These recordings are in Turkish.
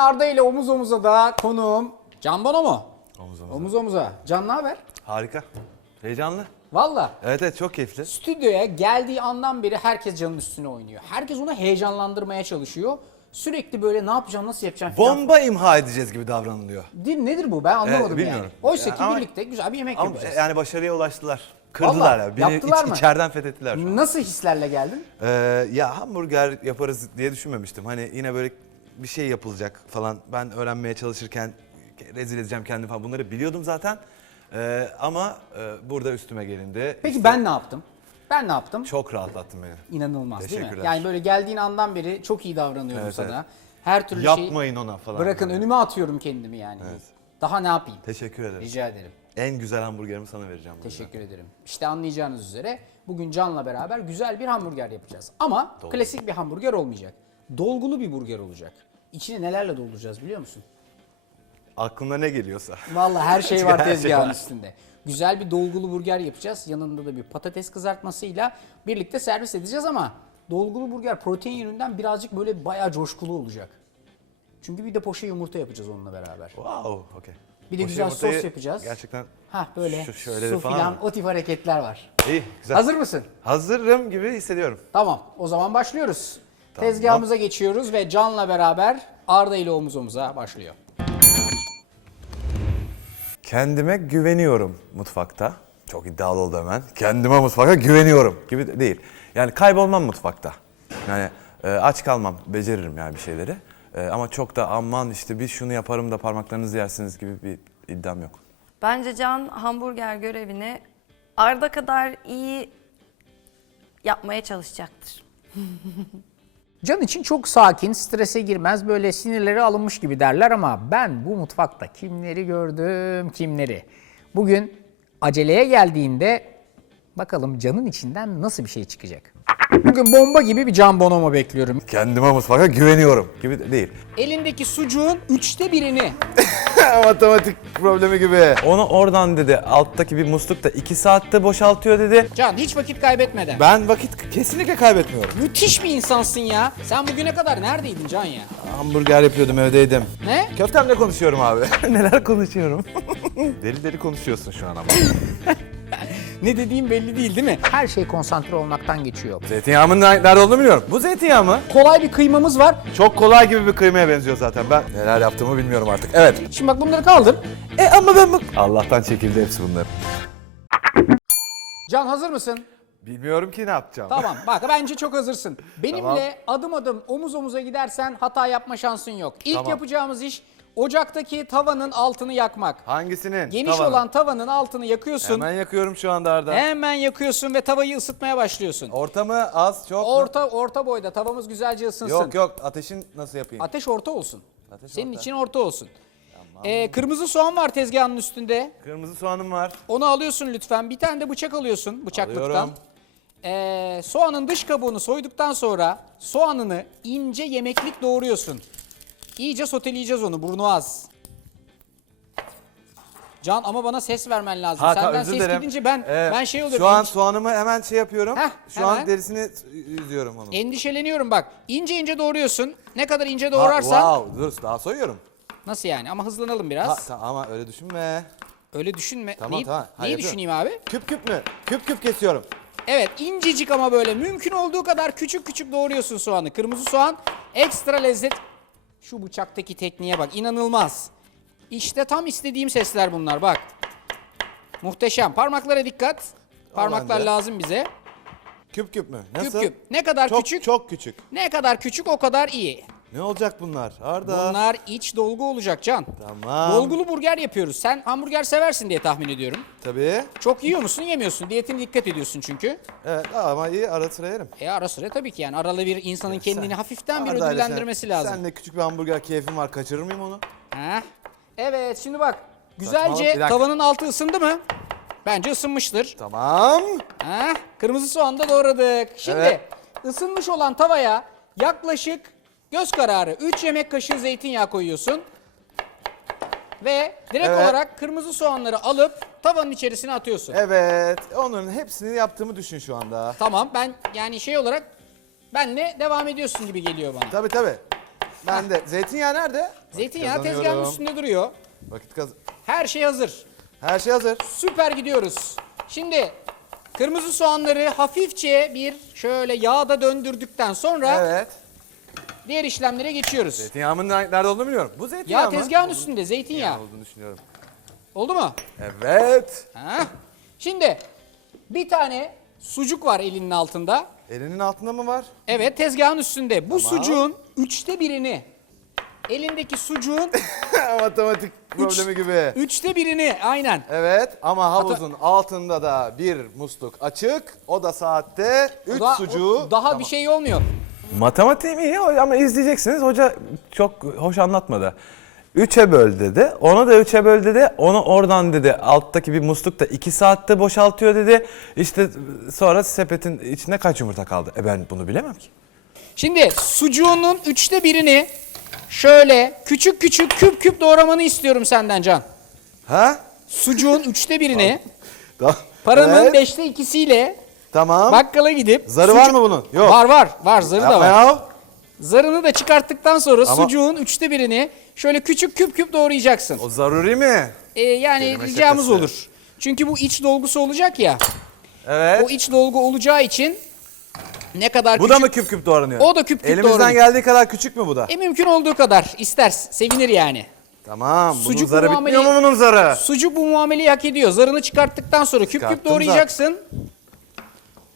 Arda ile omuz omuza da konuğum Can Bono mu? Omuz omuza. Omuz omuza. Can ne haber? Harika. Heyecanlı. Valla. Evet çok keyifli. Stüdyoya geldiği andan beri herkes Can'ın üstüne oynuyor. Herkes onu heyecanlandırmaya çalışıyor. Sürekli böyle ne yapacağım, nasıl yapacağım falan. Bomba imha edeceğiz gibi davranılıyor. Değil, nedir bu? Ben anlamadım yani. bilmiyorum. Oysa ki Ama- birlikte güzel bir yemek Ama yapacağız. yani başarıya ulaştılar. Kırdılar Vallahi, ya. Beni yaptılar mı? içeriden fethettiler şu an. Nasıl hislerle geldin? Ya hamburger yaparız diye düşünmemiştim. Hani yine böyle bir şey yapılacak falan. Ben öğrenmeye çalışırken rezil edeceğim kendimi falan. Bunları biliyordum zaten. Ama burada üstüme gelindi. Peki İşte ben ne yaptım? Ben ne yaptım? çok rahatlattın beni. İnanılmaz değil mi? Teşekkürler. Yani böyle geldiğin andan beri çok iyi davranıyorum Evet, sana. evet. Her türlü Yapmayın ona falan. bırakın Yani. önüme atıyorum kendimi yani. Evet. Daha ne yapayım? Teşekkür ederim. Rica ederim. En güzel hamburgerimi sana vereceğim. burada. Teşekkür ederim. İşte anlayacağınız üzere bugün Can'la beraber güzel bir hamburger yapacağız. Ama klasik bir hamburger olmayacak. Dolgulu bir burger olacak. İçini nelerle dolduracağız biliyor musun? Aklına ne geliyorsa. Vallahi her şey var Her şey tezgahın var. üstünde. Güzel bir dolgulu burger yapacağız. Yanında da bir patates kızartmasıyla birlikte servis edeceğiz ama dolgulu burger protein yönünden birazcık böyle bayağı coşkulu olacak. Çünkü bir de poşe yumurta yapacağız onunla beraber. Wow, okey. Bir de güzel sos yapacağız. Gerçekten Hah böyle şöyle su falan filan mı? o tip hareketler var. iyi, güzel. Hazır mısın? Hazırım gibi hissediyorum. Tamam, o zaman başlıyoruz. Tezgahımıza geçiyoruz ve Can'la beraber Arda ile omuz omuza başlıyor. Kendime güveniyorum mutfakta. Çok iddialı oldu hemen. Kendime mutfakta güveniyorum gibi değil. Yani kaybolmam mutfakta. Yani aç kalmam, beceririm yani bir şeyleri. Ama çok da aman işte bir şunu yaparım da parmaklarınızı yersiniz gibi bir iddiam yok. Bence Can hamburger görevini Arda kadar iyi yapmaya çalışacaktır. Can için çok sakin, strese girmez, böyle sinirleri alınmış gibi derler ama ben bu mutfakta kimleri gördüm, kimleri. Bugün aceleye geldiğinde bakalım Can'ın içinden nasıl bir şey çıkacak. Bugün bomba gibi bir Can Bonomo bekliyorum. Kendime mutfakta güveniyorum gibi değil. Elindeki sucuğun 1/3'ünü Matematik problemi gibi. Onu oradan dedi, alttaki bir musluk da 2 saatte boşaltıyor dedi. Can hiç vakit kaybetmeden. Ben vakit kesinlikle kaybetmiyorum. Müthiş bir insansın ya. Sen bugüne kadar neredeydin Can ya? Hamburger yapıyordum, evdeydim. Ne? Köftemle konuşuyorum abi. Neler konuşuyorum? Deli deli konuşuyorsun şu an ama. Ne dediğim belli değil mi? Her şey konsantre olmaktan geçiyor. Zeytinyağımın nerede olduğunu biliyorum. Bu zeytinyağı mı? Kolay bir kıymamız var. Çok kolay gibi bir kıymaya benziyor zaten. Ben neler yaptığımı bilmiyorum artık. Evet. Şimdi bak bunları kaldır. Ama ben bu... Allah'tan çekildi hepsi bunlar. Can hazır mısın? Bilmiyorum ki ne yapacağım. Tamam bak bence çok hazırsın. Benimle Tamam. adım adım omuz omuza gidersen hata yapma şansın yok. İlk Tamam. yapacağımız iş ocaktaki tavanın altını yakmak. Hangisinin? Geniş Tavanın. olan tavanın altını yakıyorsun. Hemen yakıyorum şu anda Arda. Hemen yakıyorsun ve tavayı ısıtmaya başlıyorsun. Orta mı? Az? Çok mu? Orta boyda tavamız güzelce ısınsın. Yok yok. Ateşin nasıl yapayım? Ateş orta olsun. Ateş Senin orta. için orta olsun. Kırmızı soğan var tezgahın üstünde. Kırmızı soğanım var. Onu alıyorsun lütfen. Bir tane de bıçak alıyorsun bıçaklıktan. Alıyorum. Soğanın dış kabuğunu soyduktan sonra soğanını ince yemeklik doğruyorsun. İyice soteleyeceğiz onu, burnu az. Can ama bana ses vermen lazım. Senden özür ses dilerim. gidince ben şey oluyorum. Şu an soğanımı hemen şey yapıyorum. Heh, Şu an hemen. derisini yüzüyorum onu. Endişeleniyorum bak. İnce ince doğruyorsun. Ne kadar ince doğrarsan. Wow, dur daha soyuyorum. Nasıl yani? Ama hızlanalım biraz. Ama öyle düşünme. Öyle düşünme. Tamam, neyi tamam. neyi Hayır, düşüneyim abi? Küp küp mü? Küp küp kesiyorum. Evet incecik ama böyle mümkün olduğu kadar küçük küçük doğruyorsun soğanı. Kırmızı soğan ekstra lezzet. Şu bıçaktaki tekniğe bak, inanılmaz. İşte tam istediğim sesler bunlar bak. Muhteşem. Parmaklara dikkat. Parmaklar bende. lazım bize. Küp küp mü? Küp Nasıl? küp. Ne kadar Çok küçük? çok küçük. Ne kadar küçük o kadar iyi. Ne olacak bunlar? Arda. Bunlar iç dolgu olacak Can. Tamam. Dolgulu burger yapıyoruz. Sen hamburger seversin diye tahmin ediyorum. Tabii. Çok yiyor musun? Yemiyorsun. Diyetine dikkat ediyorsun çünkü. Evet ama iyi ara sıra yerim. Ara sıra tabii ki yani aralı bir insanın kendini hafiften bir Arda ile ödüllendirmesi lazım. Seninle küçük bir hamburger keyfim var. Kaçırır mıyım onu? Heh. Evet şimdi bak Saçmalama, güzelce bir dakika. tavanın altı ısındı mı? Bence ısınmıştır. Tamam. Heh. Kırmızı soğan da doğradık. Şimdi Evet. ısınmış olan tavaya yaklaşık göz kararı 3 yemek kaşığı zeytinyağı koyuyorsun. Ve direkt Evet. olarak kırmızı soğanları alıp tavanın içerisine atıyorsun. Evet. Onun hepsini yaptığımı düşün şu anda. Tamam ben yani şey olarak benle devam ediyorsun gibi geliyor bana. Tabii tabii. Ben de. Zeytinyağı nerede? Zeytinyağı Kazanıyorum. tezgahın üstünde duruyor. Vakit kaz. Her şey hazır. Her şey hazır. Süper gidiyoruz. Şimdi kırmızı soğanları hafifçe bir şöyle yağda döndürdükten sonra Evet. diğer işlemlere geçiyoruz. Zeytinyağımın nerede olduğunu biliyorum. Bu zeytinyağı Yağ mı? tezgahın üstünde zeytinyağı. Olduğunu düşünüyorum. Oldu mu? Evet. Ha? Şimdi bir tane sucuk var elinin altında. Elinin altında mı var? Evet, tezgahın üstünde. Bu sucuğun 1/3'ini, elindeki sucuğun Matematik problemi gibi. 1/3'ini aynen. Evet ama havuzun altında da bir musluk açık. O da saatte 3 sucuğu. Daha bir şey olmuyor. Matematiğim iyi ama izleyeceksiniz. Hoca çok hoş anlatmadı. 3'e böl dedi. Onu da 3'e böl dedi. Onu oradan dedi. Alttaki bir musluk da 2 saatte boşaltıyor dedi. İşte sonra sepetin içinde kaç yumurta kaldı? Ben bunu bilemem ki. Şimdi sucuğunun 1/3'ini şöyle küçük küçük küp küp doğramanı istiyorum senden Can. Ha? Sucuğun 1/3'ini Tamam. paranın Evet. 5'te 2'siyle Tamam. bakkala gidip... Zarı var mı bunun? Yok. Var zarı da Yapma var. ya. Zarını da çıkarttıktan sonra Ama- sucuğun 1/3'ini şöyle küçük küp küp doğrayacaksın. O zaruri mi? Yani Kelime ricamız şakası. olur. Çünkü bu iç dolgusu olacak ya. Evet. O iç dolgu olacağı için ne kadar Bu küçük... da mı küp küp doğranıyor? O da küp küp Elimizden doğranıyor. geldiği kadar küçük mü bu da? Mümkün olduğu kadar ister, sevinir yani. Tamam. Bunun Sucuk zarı muamele- bitmiyor mu bunun zarı? Sucuk bu muameleyi hak ediyor. Zarını çıkarttıktan sonra küp küp Çıkarttım doğrayacaksın.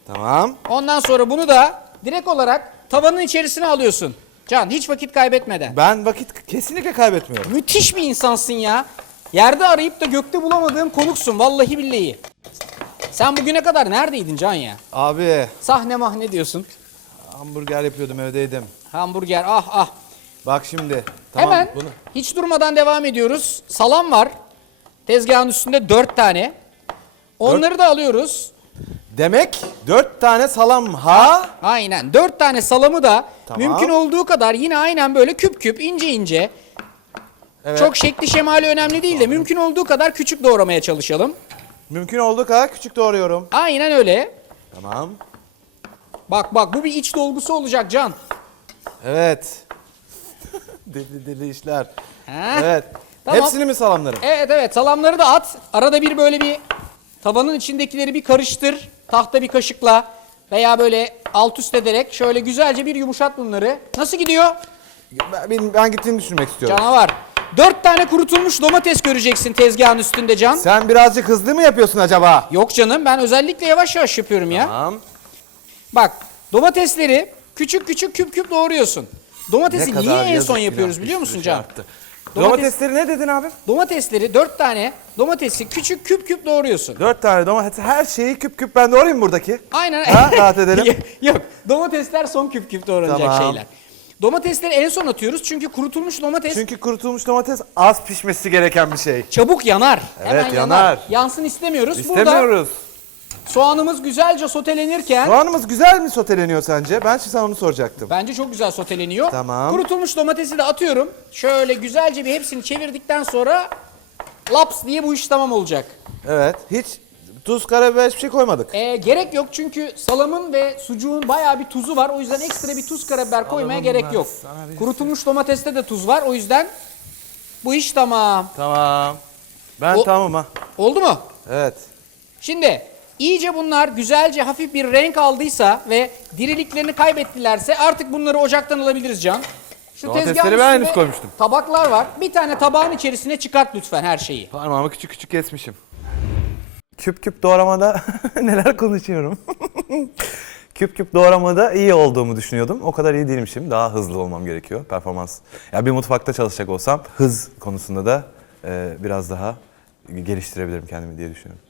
Tamam. Ondan sonra bunu da direkt olarak tavanın içerisine alıyorsun. Can hiç vakit kaybetmeden. Ben vakit kesinlikle kaybetmiyorum. Müthiş bir insansın ya. Yerde arayıp da gökte bulamadığım konuksun vallahi billahi. Sen bugüne kadar neredeydin Can ya? Abi Sahne mahne diyorsun. hamburger yapıyordum evdeydim. Hamburger ah. Bak şimdi. Tamam, Hemen bunu. hiç durmadan devam ediyoruz. Salam var. Tezgahın üstünde 4 tane. Onları da alıyoruz. Demek 4 tane salam ha? Aynen. 4 tane salamı da Tamam. mümkün olduğu kadar yine aynen böyle küp küp ince ince. Evet. Çok şekli şemali önemli değil de mümkün olduğu kadar küçük doğramaya çalışalım. Mümkün olduğu kadar küçük doğruyorum. Aynen öyle. Tamam. Bak bu bir iç dolgusu olacak Can. Evet. deli işler. Ha? Evet. Tamam. Hepsini mi salamlarım? Evet salamları da at. Arada bir böyle bir tavanın içindekileri bir karıştır. Tahta bir kaşıkla veya böyle alt üst ederek şöyle güzelce bir yumuşat bunları. Nasıl gidiyor? Ben gittiğini düşünmek istiyorum. Canavar. 4 tane kurutulmuş domates göreceksin tezgahın üstünde Can. Sen birazcık hızlı mı yapıyorsun acaba? Yok canım ben özellikle yavaş yavaş yapıyorum ya. Tamam. Bak domatesleri küçük küçük küp küp doğruyorsun. Domatesi niye en son yapıyoruz biliyor musun Can? Domatesleri ne dedin abi? Domatesleri 4 tane domatesi küçük küp küp doğruyorsun. 4 tane domates, her şeyi küp küp ben doğrayayım buradaki. Aynen. Ha, rahat edelim. Yok domatesler son küp küp doğranacak Tamam. şeyler. Domatesleri en son atıyoruz çünkü kurutulmuş domates Çünkü kurutulmuş domates az pişmesi gereken bir şey. çabuk yanar. Evet, yanar. Yansın istemiyoruz. Burada İstemiyoruz. soğanımız güzelce sotelenirken Soğanımız güzel mi soteleniyor sence? Ben şimdi sana onu soracaktım. bence çok güzel soteleniyor. Tamam. Kurutulmuş domatesi de atıyorum. Şöyle güzelce bir hepsini çevirdikten sonra laps diye bu iş tamam olacak. Evet. Hiç tuz, karabiber hiçbir şey koymadık. Gerek yok çünkü salamın ve sucuğun bayağı bir tuzu var. O yüzden ekstra bir tuz karabiber koymaya gerek yok. Kurutulmuş domateste de tuz var. O yüzden bu iş tamam. Tamam. Ben O- tamam ha. Oldu mu? Evet. Şimdi iyice bunlar güzelce hafif bir renk aldıysa ve diriliklerini kaybettilerse artık bunları ocaktan alabiliriz Can. Şu Domatesleri tezgahın ben üstünde henüz koymuştum. tabaklar var. Bir tane tabağın içerisine çıkart lütfen her şeyi. Parmağımı küçük küçük kesmişim. Küp küp doğramada neler konuşuyorum. Küp küp doğramada iyi olduğumu düşünüyordum. O kadar iyi değilmişim. Daha hızlı olmam gerekiyor. Performans. Ya bir mutfakta çalışacak olsam hız konusunda da biraz daha geliştirebilirim kendimi diye düşünüyorum.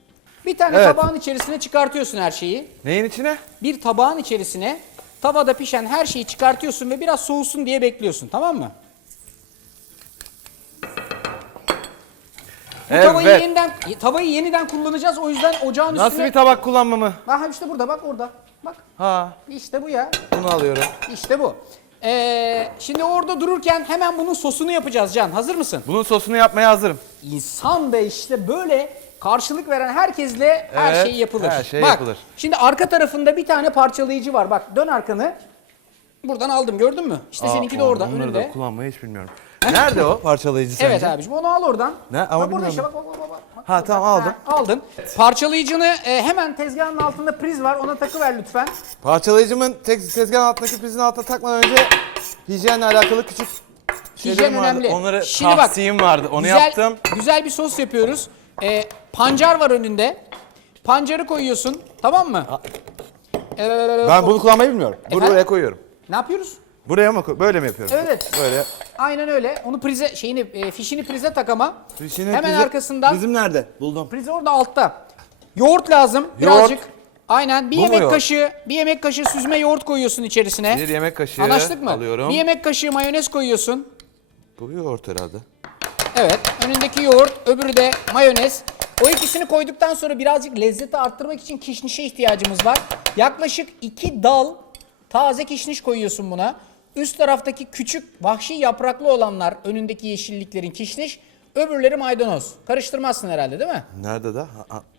Bir tane Evet. tabağın içerisine çıkartıyorsun her şeyi. Neyin içine? Bir tabağın içerisine tavada pişen her şeyi çıkartıyorsun ve biraz soğusun diye bekliyorsun, tamam mı? Bu tavayı yeniden kullanacağız, o yüzden ocağın Nasıl üstüne... bir tabak kullanmamı? Aha işte burada bak, orada. Bak Ha, işte bu ya. bunu alıyorum. İşte bu. Şimdi orada dururken hemen bunun sosunu yapacağız Can. Hazır mısın? Bunun sosunu yapmaya hazırım. İnsan da işte böyle karşılık veren herkesle her Evet, şey yapılır. her şey Bak, yapılır. şimdi arka tarafında bir tane parçalayıcı var. Bak dön arkanı. Buradan aldım, gördün mü? İşte seninki de orada, Onları önünde. da kullanmayı hiç bilmiyorum. Nerede o parçalayıcı sence? Evet abiciğim, onu al oradan. Ne? Ama Bak burada bilmiyorum. işte, bak. Ha tamam aldım. Ha, aldın. Parçalayıcını hemen tezgahın altında priz var, ona takıver lütfen. Parçalayıcımın tezgahın altındaki prizin altına takmadan önce hijyenle alakalı küçük Hijyen şeylerim vardı. önemli. Onları Şimdi bak, tavsiyem vardı. Onu yaptım. Güzel bir sos yapıyoruz. Pancar var önünde. Pancarı koyuyorsun, tamam mı? Ben bunu kullanmayı bilmiyorum. Efendim? Buraya koyuyorum. Ne yapıyoruz? Buraya mı böyle mi yapıyorum? Evet. Böyle. Aynen öyle. Onu prize fişini prize tak ama. Fişini, Hemen prize- arkasından. Prizim nerede? Buldum. Priz orada altta. Yoğurt lazım Yoğurt. birazcık. Aynen bir Bu mu yemek yoğurt? kaşığı, bir yemek kaşığı süzme yoğurt koyuyorsun içerisine. Bir yemek kaşığı Anlaştık mı? alıyorum. Bir yemek kaşığı mayonez koyuyorsun. Bu yoğurt herhalde. Evet. Önündeki yoğurt, öbürü de mayonez. O ikisini koyduktan sonra birazcık lezzeti arttırmak için kişnişe ihtiyacımız var. Yaklaşık 2 dal taze kişniş koyuyorsun buna. Üst taraftaki küçük vahşi yapraklı olanlar, önündeki yeşilliklerin kişniş, öbürleri maydanoz. Karıştırmazsın herhalde, değil mi? Nerede de?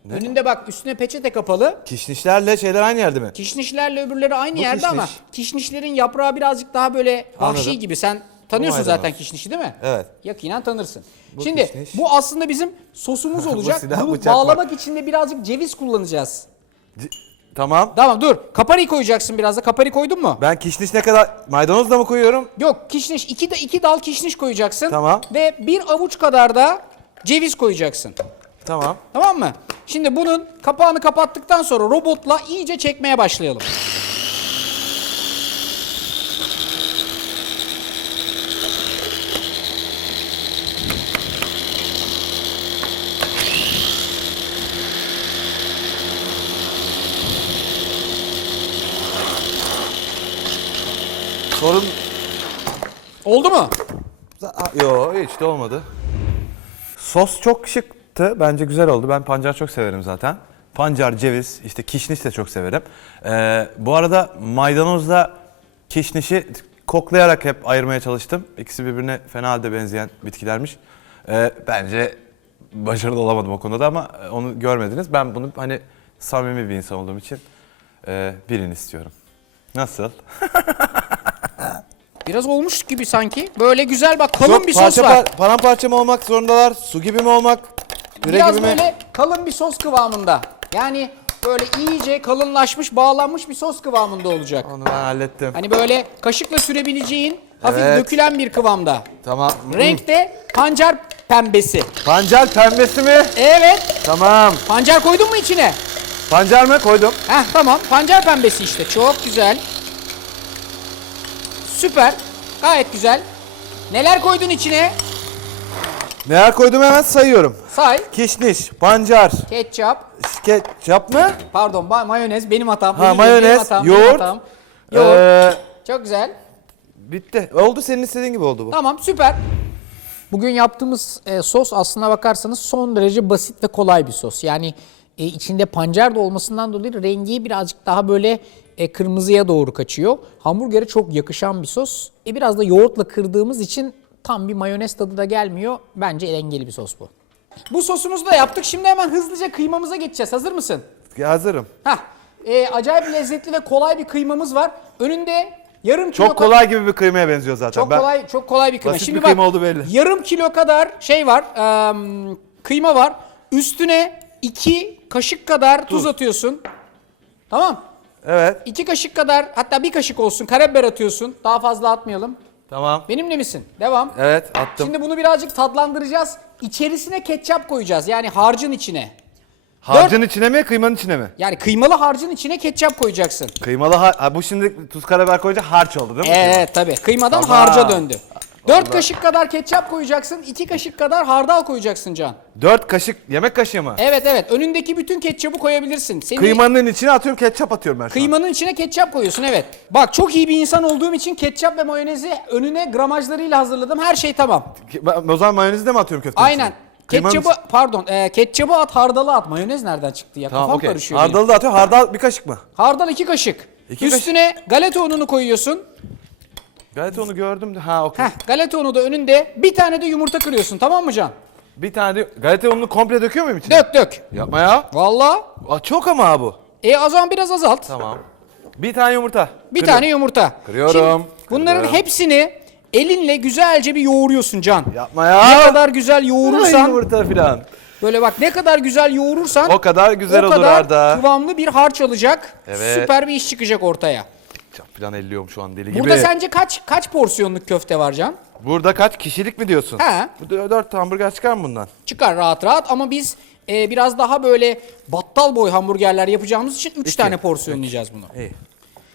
Ne? Önünde bak, üstüne peçete kapalı. Kişnişlerle şeyler aynı yerde mi? Kişnişlerle öbürleri aynı Bu yerde kişniş. ama kişnişlerin yaprağı birazcık daha böyle vahşi Anladım. gibi. Sen tanıyorsun maydanoz. zaten kişnişi, değil mi? Evet. Yakinen tanırsın. Şimdi kişniş. bu aslında bizim sosumuz olacak. silah, Bunu bıçak bağlamak için de birazcık ceviz kullanacağız. Tamam. Tamam, dur. Kapari koyacaksın biraz da. Kapari koydun mu? Ben kişniş ne kadar maydanoz da mı koyuyorum? Yok, kişniş. İki dal kişniş koyacaksın. Tamam. Ve bir avuç kadar da ceviz koyacaksın. Tamam. Tamam mı? Şimdi bunun kapağını kapattıktan sonra robotla iyice çekmeye başlayalım. Sorun... Oldu mu? Yo hiç de olmadı. Sos çok şıktı. Bence güzel oldu. Ben pancar çok severim zaten. Pancar, ceviz, işte kişniş de çok severim. Bu arada maydanozla kişnişi koklayarak hep ayırmaya çalıştım. İkisi birbirine fena halde benzeyen bitkilermiş. Bence başarılı olamadım o konuda ama onu görmediniz. Ben bunu hani samimi bir insan olduğum için birini istiyorum. Nasıl? Biraz olmuş gibi sanki. Böyle güzel bak, kalın bir sos var. Paramparça mı olmak zorundalar? Su gibi mi olmak? Püre Biraz gibi mi? böyle kalın bir sos kıvamında. Yani böyle iyice kalınlaşmış, bağlanmış bir sos kıvamında olacak. Onu ben hallettim. Hani böyle kaşıkla sürebileceğin, hafif Evet. dökülen bir kıvamda. Tamam. Renk de pancar pembesi. Pancar pembesi mi? Evet. Tamam. Pancar koydun mu içine? Pancar mı? Koydum. Heh, tamam. Pancar pembesi işte. Çok güzel. Süper. Gayet güzel. Neler koydun içine? Neler koydum hemen sayıyorum. Say. Kişniş, pancar, Ketçap. ketçap mı? Pardon, mayonez. Benim hatam. Ha, Özür dilerim, benim mayonez, hatam, benim yoğurt. hatam. Yoğurt. Ee, Çok güzel. bitti. Oldu, senin istediğin gibi oldu bu. Tamam, süper. Bugün yaptığımız sos aslına bakarsanız son derece basit ve kolay bir sos. Yani içinde pancar da olmasından dolayı rengi birazcık daha böyle kırmızıya doğru kaçıyor. Hamburgere çok yakışan bir sos. Biraz da yoğurtla kırdığımız için tam bir mayonez tadı da gelmiyor. Bence dengeli bir sos bu. Bu sosumuzu da yaptık. Şimdi hemen hızlıca kıymamıza geçeceğiz. Hazır mısın? Hazırım. Hah. Acayip lezzetli ve kolay bir kıymamız var. Önünde yarım kilo Çok kolay gibi bir kıymaya benziyor zaten. çok kolay bir kıyma. Basit Şimdi bir kıyma oldu belli. yarım kilo kadar şey var, kıyma var. Üstüne 2 kaşık kadar tuz atıyorsun. Tamam. Evet. 2 kaşık kadar, hatta 1 kaşık olsun, karabiber atıyorsun. Daha fazla atmayalım. Tamam. Benimle misin? Devam. Evet, attım. Şimdi bunu birazcık tadlandıracağız. İçerisine ketçap koyacağız. Yani harcın içine. Harcın içine mi, kıymanın içine mi? Yani kıymalı harcın içine ketçap koyacaksın. Kıymalı bu şimdi tuz karabiber koyunca harç oldu değil mi? Evet tabii. Kıymadan Tamam. harca döndü. 4 Vallahi. kaşık kadar ketçap koyacaksın. 2 kaşık kadar hardal koyacaksın Can. 4 kaşık yemek kaşığı mı? Evet. Önündeki bütün ketçapı koyabilirsin. Kıymanın içine atıyorum, ketçap atıyorum ben şu an. Kıymanın içine ketçap koyuyorsun, evet. Bak, çok iyi bir insan olduğum için ketçap ve mayonezi önüne gramajlarıyla hazırladım. Her şey tamam. O zaman mayonezi de mi atıyorum köftenin Aynen. içine? Kıymanın Ketçabı at, hardalı at. Mayonez nereden çıktı ya? Tamam, Kafam okey. karışıyor benim. Hardalı da atıyorum. Hardal bir kaşık mı? Hardal 2 kaşık. İki Üstüne galeta ununu koyuyorsun. Galeta onu gördüm de. Ha, okey. Galeta unu da önünde. Bir tane de yumurta kırıyorsun, tamam mı Can? Bir tane de galeta ununu komple döküyor muyum içine? Dök. Yapma ya. Vallahi. Çok ama bu. O zaman biraz azalt. Tamam. Bir tane yumurta. Bir tane yumurta. Kırıyorum. Şimdi bunların Kırdım. hepsini elinle güzelce bir yoğuruyorsun Can. Yapma ya. Ne kadar güzel yoğurursan, Yumurta filan. böyle bak ne kadar güzel yoğurursan O kadar güzel o olur kadar Arda. kıvamlı bir harç olacak. Evet. Süper bir iş çıkacak ortaya. Filan elliyorum şu an deli gibi. Burada sence kaç porsiyonluk köfte var Can? Burada kaç kişilik mi diyorsun? He. Bu 4 hamburger çıkar mı bundan? Çıkar rahat rahat ama biz biraz daha böyle battal boy hamburgerler yapacağımız için 3 tane porsiyonlayacağız bunu. İyi.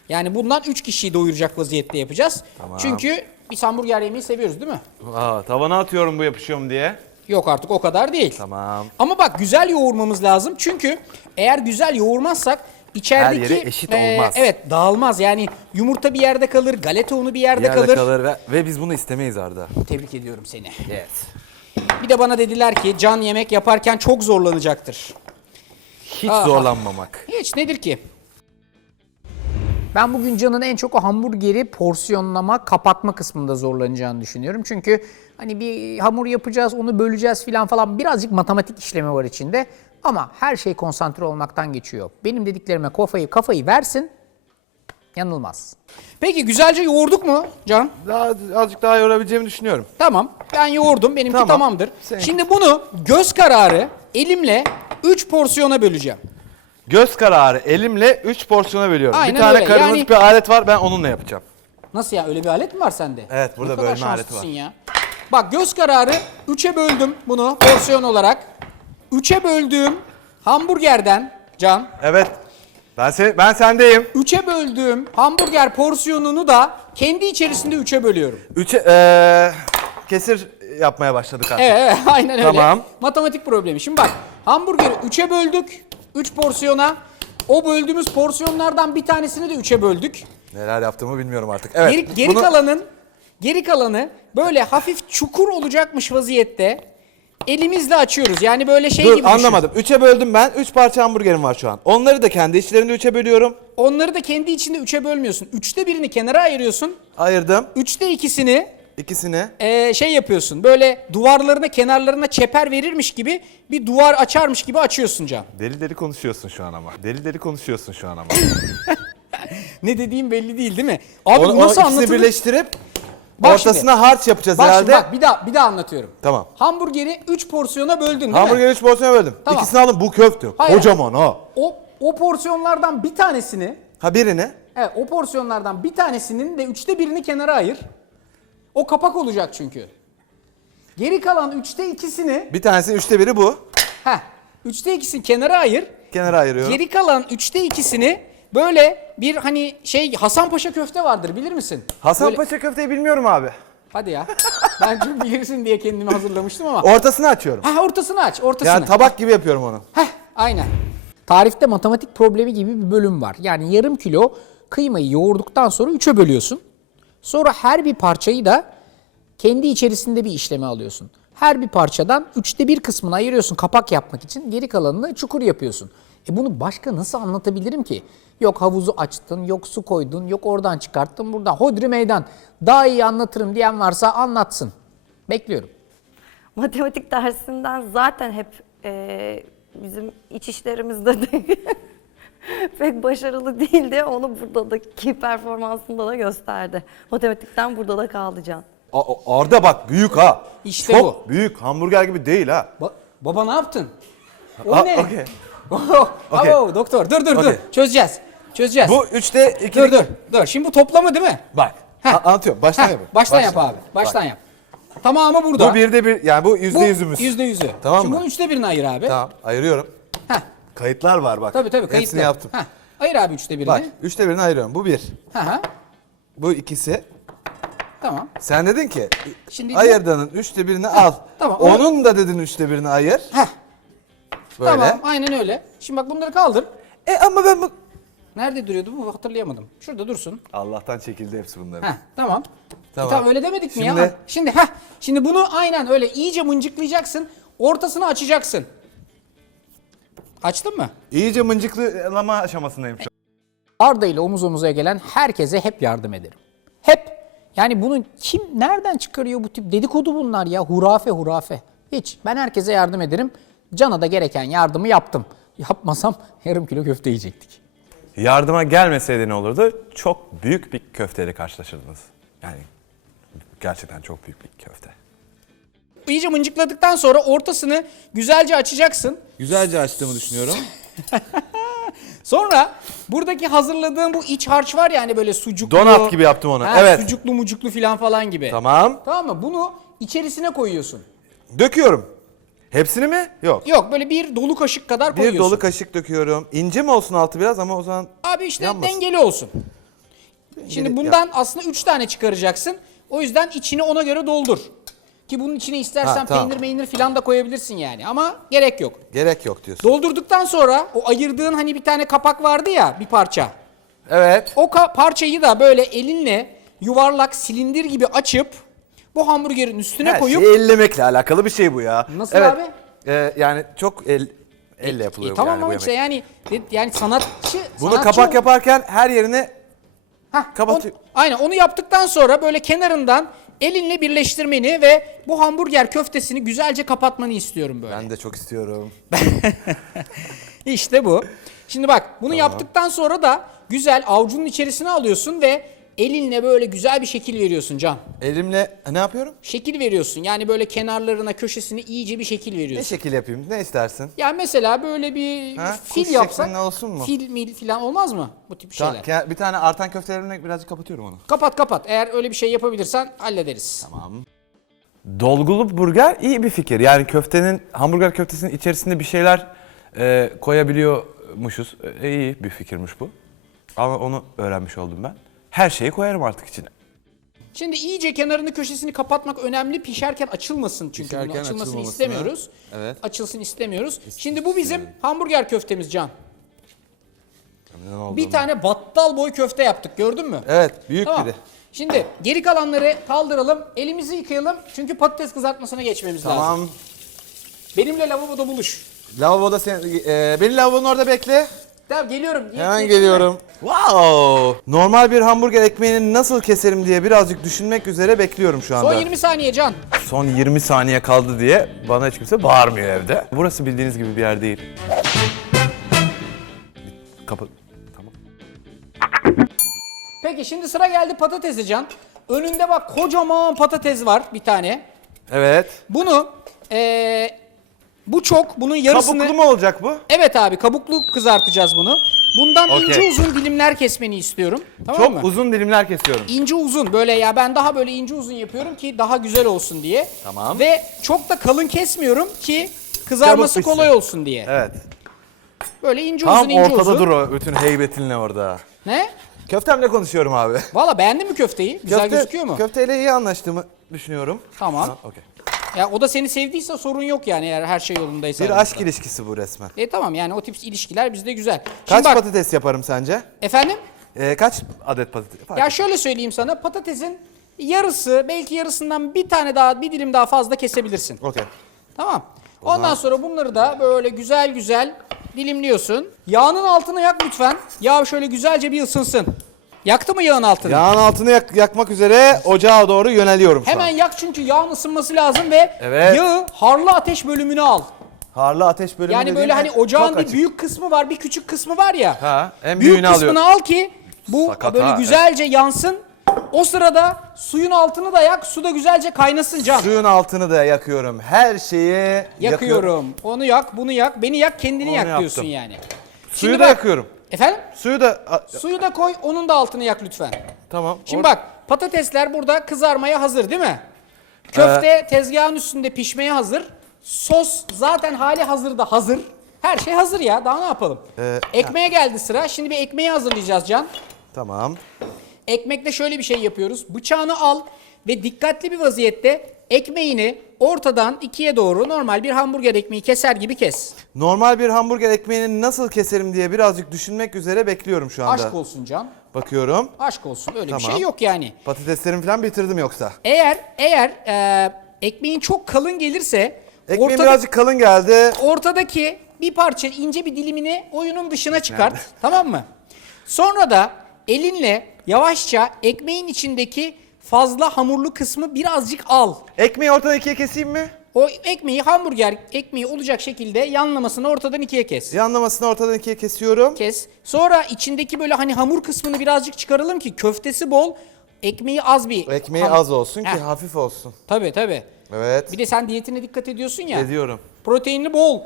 Yani bundan 3 kişiyi doyuracak vaziyette yapacağız. Tamam. Çünkü biz hamburger yemeyi seviyoruz değil mi? Tavana atıyorum bu yapışıyorum diye. Yok artık o kadar değil. Tamam. Ama bak güzel yoğurmamız lazım. Çünkü eğer güzel yoğurmazsak içerideki... Her yeri eşit olmaz. Evet dağılmaz. Yani yumurta bir yerde kalır, galeta unu bir yerde, Bir yerde kalır. kalır ve biz bunu istemeyiz Arda. Tebrik ediyorum seni. Evet. Bir de bana dediler ki Can yemek yaparken çok zorlanacaktır. Hiç Aha. zorlanmamak. Hiç nedir ki? Ben bugün Can'ın en çok o hamburgeri porsiyonlama, kapatma kısmında zorlanacağını düşünüyorum. Çünkü hani bir hamur yapacağız, onu böleceğiz falan birazcık matematik işlemi var içinde. Ama her şey konsantre olmaktan geçiyor. Benim dediklerime kafayı versin, yanılmaz. Peki güzelce yoğurduk mu Can? Azıcık daha yorabileceğimi düşünüyorum. Tamam, ben yoğurdum, benimki Tamam. tamamdır. Senin- Şimdi bunu göz kararı elimle 3 porsiyona böleceğim. Göz kararı elimle 3 porsiyona bölüyorum. Aynen bir tane öyle. karınlık Yani- bir alet var, ben onunla yapacağım. Nasıl ya, öyle bir alet mi var sende? Evet, burada Ne kadar bölme aleti şanslısın var. ya. Bak göz kararı 3'e böldüm bunu porsiyon olarak. 3'e böldüğüm hamburgerden Can, Evet. Ben sendeyim. 3'e böldüğüm hamburger porsiyonunu da kendi içerisinde 3'e bölüyorum. 3'e kesir yapmaya başladık artık. Evet, aynen öyle. Tamam. Matematik problemi. Şimdi bak hamburgeri 3'e böldük. 3 porsiyona. O böldüğümüz porsiyonlardan bir tanesini de 3'e böldük. Neler yaptığımı bilmiyorum artık. Evet. Geri kalanı böyle hafif çukur olacakmış vaziyette elimizle açıyoruz. Yani böyle şey Dur gibi düşün. anlamadım. 3'e böldüm ben. 3 parça hamburgerim var şu an. Onları da kendi içlerinde 3'e bölüyorum. Onları da kendi içinde 3'e bölmüyorsun. 3'te birini kenara ayırıyorsun. Ayırdım. 3'te ikisini İkisini. şey yapıyorsun. Böyle duvarlarına, kenarlarına çeper verirmiş gibi bir duvar açarmış gibi açıyorsun Can. Deli deli konuşuyorsun şu an ama. Deli deli konuşuyorsun şu an ama. Ne dediğim belli değil mi? Abi Onu bu nasıl ikisini anlatılır? birleştirip Bak ortasına harç yapacağız Bak herhalde. şimdi bak bir daha anlatıyorum. Tamam. Hamburgeri 3 porsiyona böldün değil mi? Hamburgeri 3 porsiyona böldüm. Tamam. İkisini aldım. Bu köfte. Hayır. Kocaman ha. O porsiyonlardan bir tanesini, Ha birini. evet o porsiyonlardan bir tanesinin de 3'te birini kenara ayır. O kapak olacak çünkü. Geri kalan 3'te ikisini, Bir tanesinin 3'te biri bu. 3'te ikisini kenara ayır. Kenara ayırıyorum. Geri kalan 3'te ikisini böyle bir hani şey Hasanpaşa köfte vardır bilir misin? Böyle- Hasanpaşa köfteyi bilmiyorum abi. Hadi ya. Ben çünkü bilirsin diye kendimi hazırlamıştım ama. Ortasını açıyorum. Ortasını aç, ortasını. Yani tabak gibi yapıyorum onu. Aynen. Tarifte matematik problemi gibi bir bölüm var. Yani yarım kilo kıymayı yoğurduktan sonra 3'e bölüyorsun. Sonra her bir parçayı da kendi içerisinde bir işleme alıyorsun. Her bir parçadan 3'te 1 kısmını ayırıyorsun kapak yapmak için. Geri kalanını çukur yapıyorsun. Bunu başka nasıl anlatabilirim ki? Yok havuzu açtın, yok su koydun, yok oradan çıkarttın, buradan. Hodri meydan. Daha iyi anlatırım diyen varsa anlatsın. Bekliyorum. Matematik dersinden zaten hep bizim iç işlerimizde de pek başarılı değildi. Onu burada da performansında da gösterdi. Matematikten burada da kaldı Can. Arda bak büyük ha. İşte Çok büyük. Hamburger gibi değil ha. Baba ne yaptın? O Aa, ne? okey. Okey. Doktor dur. Okey. Çözeceğiz. Bu 3'te 2. Dur. Şimdi bu toplama değil mi? Bak. Heh. Anlatıyorum. Baştan Heh, yapayım. Baştan yap abi. Baştan yap. Tamamı burada. Bu 1'de 1. Yani bu %100'ümüz. %100'ü. Tamam Şimdi mı? bunun 3'te 1'ini ayır abi. Tamam. Ayırıyorum. Heh. Kayıtlar var bak. Tabii kayıtlı. Hepsini yaptım. Heh. Ayır abi 3'te 1'ini. Bak 3'te 1'ini ayırıyorum. Bu 1. Hı. Bu ikisi. Tamam. Sen dedin ki Şimdi ayırdığının 3'te 1'ini al. tamam, Onun da dedin 3'te 1'ini ayır. Heh. Böyle. Tamam aynen öyle. Şimdi bak bunları kaldır. Ama ben bu... Nerede duruyordu bu hatırlayamadım. Şurada dursun. Allah'tan çekildi hepsi bunların. Tamam. Tamam. Tamam öyle demedik mi Şimdi- ya? Şimdi bunu aynen öyle iyice mıncıklayacaksın. Ortasını açacaksın. Açtın mı? İyice mıncıklama aşamasındayım şu an. Arda ile omuz omuza gelen herkese hep yardım ederim. Hep. Yani bunu kim nereden çıkarıyor bu tip dedikodu bunlar ya hurafe. Hiç. Ben herkese yardım ederim. Can'a da gereken yardımı yaptım. Yapmasam yarım kilo köfte yiyecektik. Yardıma gelmeseydi ne olurdu? Çok büyük bir köfteyle karşılaşırdınız. Yani gerçekten çok büyük bir köfte. İyice mıncıkladıktan sonra ortasını güzelce açacaksın. Güzelce açtığımı düşünüyorum. Sonra buradaki hazırladığım bu iç harç var ya hani böyle sucuklu. Donat gibi yaptım onu. Evet. Sucuklu mucuklu falan gibi. Tamam. Tamam mı? Bunu içerisine koyuyorsun. Döküyorum. Hepsini mi? Yok. Yok böyle bir dolu kaşık kadar koyuyorsun. Bir dolu kaşık döküyorum. İnce mi olsun altı biraz ama o zaman Abi işte yanmasın. dengeli olsun. Şimdi bundan aslında 3 tane çıkaracaksın. O yüzden içini ona göre doldur. Ki bunun içine istersen Ha, tamam. peynir falan da koyabilirsin yani ama gerek yok. Gerek yok diyorsun. Doldurduktan sonra o ayırdığın hani bir tane kapak vardı ya bir parça. Evet. O parçayı da böyle elinle yuvarlak silindir gibi açıp bu hamburgerin üstüne Her koyup şeyi ellemekle alakalı bir şey bu ya. Nasıl evet. abi? Yani çok elle yapılıyor tamam yani ama bu işte yemek. yani sanatçı Bunu sanatçı kapak yaparken her yerine Hah, kapatıyor. Aynen onu yaptıktan sonra böyle kenarından elinle birleştirmeni ve bu hamburger köftesini güzelce kapatmanı istiyorum böyle. ben de çok istiyorum. İşte bu. Şimdi bak bunu yaptıktan sonra da güzel avucunun içerisine alıyorsun ve elinle böyle güzel bir şekil veriyorsun Can. Elimle ne yapıyorum? Şekil veriyorsun. Yani böyle kenarlarına, köşesine iyice bir şekil Ne veriyorsun. şekil yapayım? Ne istersin? Yani mesela böyle bir Ha, fil kuş yapsak. şeklinde olsun mu? Fil mil falan olmaz mı? Bu tip şeyler. Bir tane artan köftelerimle birazcık kapatıyorum onu. Kapat. Eğer öyle bir şey yapabilirsen hallederiz. Tamam. Dolgulu burger iyi bir fikir. Yani hamburger köftesinin içerisinde bir şeyler koyabiliyormuşuz. İyi bir fikirmiş bu. Ama onu öğrenmiş oldum ben. Her şeyi koyarım artık içine. Şimdi iyice kenarını köşesini kapatmak önemli. Pişerken açılmasın çünkü Pişerken bunu açılmasını açılmamasını, istemiyoruz. evet. Açılsın istemiyoruz. Şimdi bu bizim hamburger köftemiz Can. Ne oldu? Bir tane battal boy köfte yaptık gördün mü? Evet, büyük Tamam. biri. Şimdi geri kalanları kaldıralım. Elimizi yıkayalım. Çünkü patates kızartmasına geçmemiz lazım. Tamam. Benimle lavaboda buluş. Lavaboda beni lavabonun orada bekle. Tamam geliyorum. Hemen geliyorum. Wow! Normal bir hamburger ekmeğini nasıl keserim diye birazcık düşünmek üzere bekliyorum şu anda. Son 20 saniye Can. Son 20 saniye kaldı diye bana hiç kimse bağırmıyor evde. Burası bildiğiniz gibi bir yer değil. Kapı... Tamam. Peki şimdi sıra geldi patatesi Can. Önünde bak kocaman patates var bir tane. Evet. Bunu bunun yarısını... Kabuklu mu olacak bu? Evet abi kabuklu kızartacağız bunu. Bundan Okey. ince uzun dilimler kesmeni istiyorum. Tamam Çok mı? uzun dilimler kesiyorum. İnce uzun böyle ya ben daha böyle ince uzun yapıyorum ki daha güzel olsun diye. Tamam. Ve çok da kalın kesmiyorum ki kızarması Çabuk kolay pişsin. olsun diye. Evet. Böyle ince Tam uzun ince ortada uzun. dur o bütün heybetinle orada. Ne? Köftemle konuşuyorum abi. Valla beğendin mi köfteyi? Güzel gözüküyor mu? Köfteyle iyi anlaştığımı düşünüyorum. Tamam. Ha, okey. Ya o da seni sevdiyse sorun yok yani eğer her şey yolundaysa. Bir aramızda. aşk ilişkisi bu resmen. Tamam yani o tip ilişkiler bizde güzel. Şimdi Kaç bak, patates yaparım sence? efendim? Kaç adet patates? Ya şöyle söyleyeyim sana patatesin yarısı belki yarısından bir dilim daha fazla kesebilirsin. Okey. Tamam. Ondan sonra bunları da böyle güzel güzel dilimliyorsun. Yağının altını yak lütfen. Yağ şöyle güzelce bir ısınsın. Yaktı mı yağın altını? Yağın altını yakmak üzere ocağa doğru yöneliyorum şu Hemen an. yak çünkü yağın ısınması lazım ve Evet. yağı harlı ateş bölümüne al. Harlı ateş bölümü Yani böyle dediğin hani çok ocağın bir açık. büyük kısmı var, bir küçük kısmı var ya. Ha, en büyük büyüğünü kısmını alıyorum. al ki bu Sakat böyle ha, güzelce yansın. O sırada suyun altını da yak, su da güzelce kaynasın Can. Suyun altını da yakıyorum. Her şeyi Yakıyorum. Onu yak, bunu yak, beni yak, kendini Onu yak yaptım. diyorsun yani. Suyu Şimdi da bak- yakıyorum. Efendim? Suyu da... Suyu da koy, onun da altını yak lütfen. Tamam. Şimdi bak, patatesler burada kızarmaya hazır değil mi? Köfte tezgahın üstünde pişmeye hazır. Sos zaten hali hazırda hazır. Her şey hazır ya, daha ne yapalım? Ekmeğe geldi sıra. Şimdi bir ekmeği hazırlayacağız Can. Tamam. Ekmekte şöyle bir şey yapıyoruz. Bıçağını al ve dikkatli bir vaziyette ekmeğini ortadan ikiye doğru normal bir hamburger ekmeği keser gibi kes. Normal bir hamburger ekmeğini nasıl keserim diye birazcık düşünmek üzere bekliyorum şu anda. Aşk olsun Can. Bakıyorum. Aşk olsun. Öyle bir Tamam. şey yok yani. Patateslerimi falan bitirdim yoksa. Eğer ekmeğin çok kalın gelirse Ekmeğim birazcık kalın geldi. ortadaki bir parça ince bir dilimini oyunun dışına çıkart. Tamam mı? Sonra da elinle yavaşça ekmeğin içindeki fazla hamurlu kısmı birazcık al. Ekmeği ortadan ikiye keseyim mi? o ekmeği, hamburger ekmeği olacak şekilde yanlamasını ortadan ikiye kes. Yanlamasını ortadan ikiye kesiyorum. Kes. Sonra içindeki böyle hani hamur kısmını birazcık çıkaralım ki köftesi bol, ekmeği az bir. Ekmeği az olsun ki Heh. hafif olsun. Tabii tabii. Evet. Bir de sen diyetine dikkat ediyorsun ya. Ediyorum. Proteinli bol.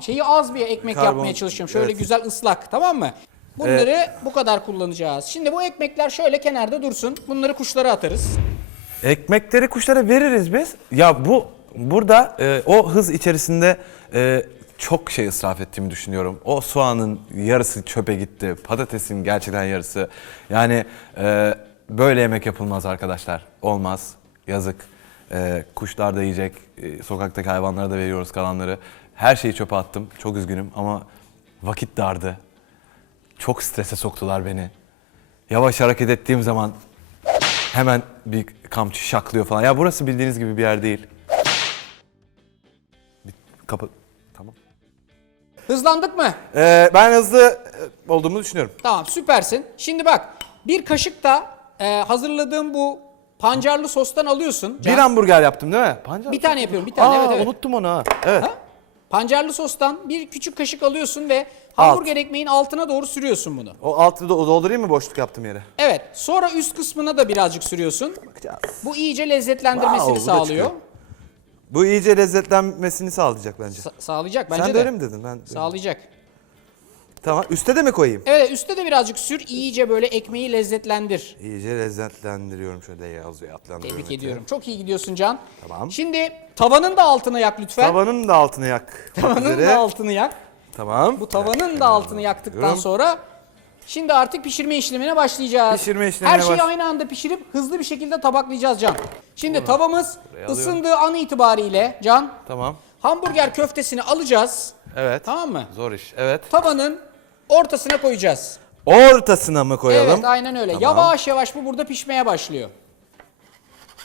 Şeyi az bir ekmek Karbon- yapmaya çalışıyorum. Şöyle evet. güzel ıslak, tamam mı? Bunları bu kadar kullanacağız. Şimdi bu ekmekler şöyle kenarda dursun. Bunları kuşlara atarız. Ekmekleri kuşlara veririz biz. Ya burada o hız içerisinde çok şey israf ettiğimi düşünüyorum. O soğanın yarısı çöpe gitti. Patatesin gerçekten yarısı. Yani böyle yemek yapılmaz arkadaşlar. Olmaz. Yazık. Kuşlar da yiyecek. Sokaktaki hayvanlara da veriyoruz kalanları. Her şeyi çöpe attım. Çok üzgünüm ama vakit dardı. Çok strese soktular beni. Yavaş hareket ettiğim zaman hemen bir kamçı şaklıyor falan. Ya burası bildiğiniz gibi bir yer değil. Kapı... Tamam. Hızlandık mı? Ben hızlı olduğumu düşünüyorum. Tamam, süpersin. Şimdi bak, bir kaşık da hazırladığım bu pancarlı sostan alıyorsun. Bir hamburger yaptım değil mi? Pancar. Bir tane yapıyorum, bir tane. Evet, evet. Unuttum onu ha. Evet. Ha? Pancarlı sostan bir küçük kaşık alıyorsun ve hamburger ekmeğin altına doğru sürüyorsun bunu. O altını doldurayım mı boşluk yaptığım yere? Evet. Sonra üst kısmına da birazcık sürüyorsun. Bakacağız. Bu iyice lezzetlendirmesini Wow, bu da sağlıyor. çıkıyor. Bu iyice lezzetlenmesini sağlayacak bence. Sağlayacak bence Sen de öyle mi dedin? Ben Sağlayacak. Tamam. Üste de mi koyayım? Evet, üstte de birazcık sür. İyice böyle ekmeği lezzetlendir. İyice lezzetlendiriyorum şöyle yazıyor atlandırıyorum. Tebrik ediyorum. Çok iyi gidiyorsun Can. Tamam. Şimdi tavanın da altını yak lütfen. Tavanın da altını yak. Tavanın da altını yak. Tamam. Bu tavanın da altını yaktıktan Yakıyorum. sonra şimdi artık pişirme işlemine başlayacağız. Pişirme işlemine Her şeyi aynı anda pişirip hızlı bir şekilde tabaklayacağız Can. Şimdi tavamız alıyorum. ısındığı an itibariyle Can, Tamam. hamburger köftesini alacağız. Evet. Tamam mı? Zor iş. Evet. Tavanın ortasına koyacağız. Ortasına mı koyalım? Evet, aynen öyle. Tamam. Yavaş yavaş bu burada pişmeye başlıyor.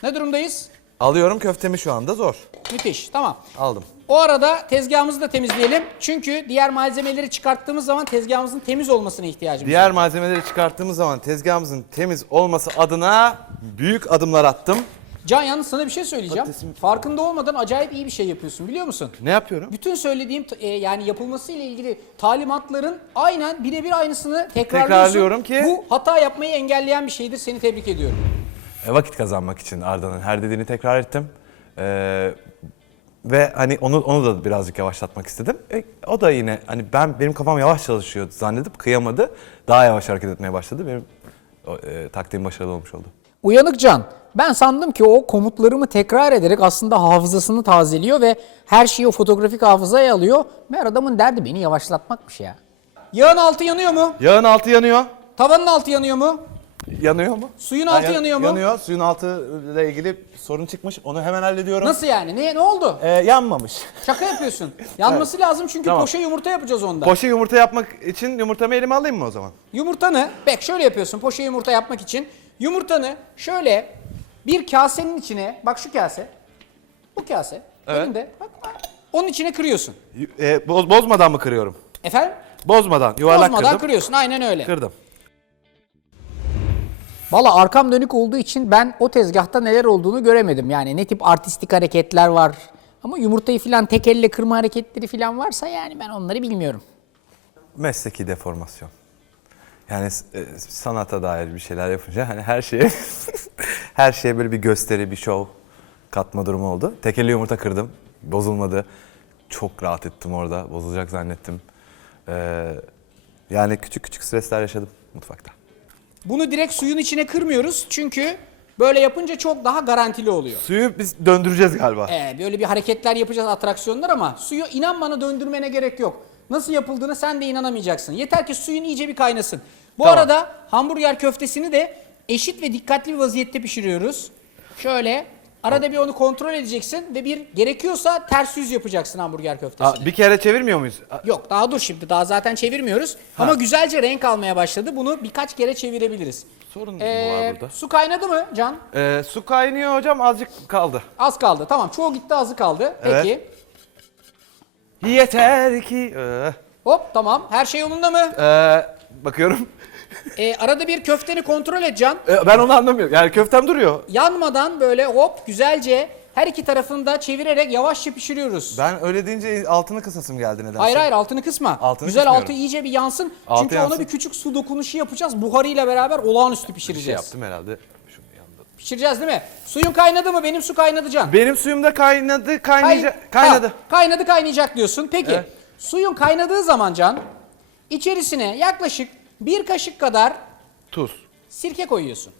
Ne durumdayız? Alıyorum köftemi şu anda zor. Müthiş. Tamam. Aldım. O arada tezgahımızı da temizleyelim. Çünkü diğer malzemeleri çıkarttığımız zaman tezgahımızın temiz olmasına ihtiyacımız var. Diğer malzemeleri çıkarttığımız zaman tezgahımızın temiz olması adına büyük adımlar attım. Can, yalnız sana bir şey söyleyeceğim. Patatesim- Farkında olmadan acayip iyi bir şey yapıyorsun, biliyor musun? Ne yapıyorum? Bütün söylediğim yani yapılması ile ilgili talimatların aynen birebir aynısını tekrarlıyorsun. Tekrarlıyorum ki- Bu hata yapmayı engelleyen bir şeydir. Seni tebrik ediyorum. Vakit kazanmak için Arda'nın her dediğini tekrar ettim. Ve hani onu da birazcık yavaşlatmak istedim. O da yine hani benim kafam yavaş çalışıyor zannedip kıyamadı. Daha yavaş hareket etmeye başladı. Benim taktiğim başarılı olmuş oldu. Uyanık Can. Ben sandım ki o komutlarımı tekrar ederek aslında hafızasını tazeliyor ve her şeyi o fotoğrafik hafızaya alıyor. Meğer adamın derdi beni yavaşlatmakmış ya. Yağın altı yanıyor mu? Yağın altı yanıyor. Tavanın altı yanıyor mu? Yanıyor mu? Suyun altı yanıyor mu? Yanıyor. Suyun altı ile ilgili sorun çıkmış. Onu hemen hallediyorum. Nasıl yani? Ne oldu? Yanmamış. Şaka yapıyorsun. Yanması lazım çünkü Tamam. poşe yumurta yapacağız onda. Poşe yumurta yapmak için yumurtamı elime alayım mı o zaman? Yumurtanı, bak şöyle yapıyorsun poşe yumurta yapmak için. Yumurtanı şöyle bir kasenin içine, bak şu kase, bu kase, Evet. elinde, bak, onun içine kırıyorsun. Bozmadan mı kırıyorum? Efendim? Bozmadan. Yuvarlak Bozmadan kırdım. kırıyorsun, aynen öyle. Kırdım. Valla arkam dönük olduğu için ben o tezgahta neler olduğunu göremedim. Yani ne tip artistik hareketler var. Ama yumurtayı filan tek elle kırma hareketleri filan varsa yani ben onları bilmiyorum. Mesleki deformasyon. Yani sanata dair bir şeyler yapınca hani her şeye her şeye böyle bir gösteri, bir şov katma durumu oldu. Tekeli yumurta kırdım. Bozulmadı. Çok rahat ettim orada. Bozulacak zannettim. Yani küçük küçük stresler yaşadım mutfakta. Bunu direkt suyun içine kırmıyoruz çünkü böyle yapınca çok daha garantili oluyor. Suyu biz döndüreceğiz galiba. Böyle bir hareketler yapacağız, atraksiyonlar, ama suyu inan bana döndürmene gerek yok. Nasıl yapıldığını sen de inanamayacaksın. Yeter ki suyun iyice bir kaynasın. Bu Tamam. arada hamburger köftesini de eşit ve dikkatli bir vaziyette pişiriyoruz. Şöyle arada bir onu kontrol edeceksin ve gerekiyorsa ters yüz yapacaksın hamburger köftesini. Bir kere çevirmiyor muyuz? Yok, daha dur şimdi, daha zaten çevirmiyoruz. Ama güzelce renk almaya başladı. Bunu birkaç kere çevirebiliriz. Sorun mu var burada? Su kaynadı mı Can? Su kaynıyor hocam, azıcık kaldı. Az kaldı. Tamam, çoğu gitti, azı kaldı. Evet. Peki. Yeter ki... Hop, tamam. Her şey yolunda mı? Bakıyorum. Arada bir köfteni kontrol et Can. Ben onu anlamıyorum. Yani köftem duruyor. Yanmadan böyle hop güzelce her iki tarafını da çevirerek yavaşça pişiriyoruz. Ben öyle deyince altını kısasım geldi nedense. Hayır altını kısma. Altını Güzel kısmıyorum. altı iyice bir yansın. Altı Çünkü yansın. ona bir küçük su dokunuşu yapacağız. Buharıyla beraber olağanüstü Bir şey pişireceğiz. yaptım herhalde. Şunu yanında. Pişireceğiz değil mi? Suyun kaynadı mı? Benim su kaynadı Can. Benim suyum da kaynadı, kaynadı. Ha, kaynadı kaynayacak diyorsun. Peki Evet. suyun kaynadığı zaman Can içerisine yaklaşık 1 kaşık kadar Tuz. sirke koyuyorsun.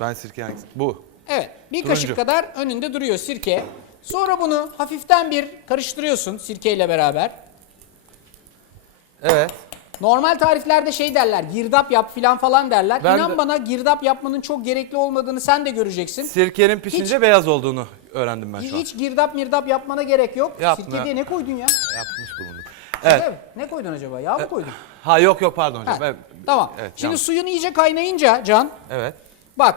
Ben sirke hangisi? Bu. Evet, bir Turuncu. kaşık kadar önünde duruyor sirke. Sonra bunu hafiften bir karıştırıyorsun sirkeyle beraber. Evet. Normal tariflerde şey derler, girdap yap filan falan derler. Ben İnan de- bana girdap yapmanın çok gerekli olmadığını sen de göreceksin. Sirkenin pişince beyaz olduğunu öğrendim ben şu an. Hiç girdap mirdap yapmana gerek yok. Yapma. Sirke diye ne koydun ya? Yapmış bulundum. Evet. Evet. Ne koydun acaba? Yağ mı koydun? Ha yok pardon hocam. Ha, Ben- tamam. Evet, Şimdi yanlış. suyun iyice kaynayınca Can, Evet. bak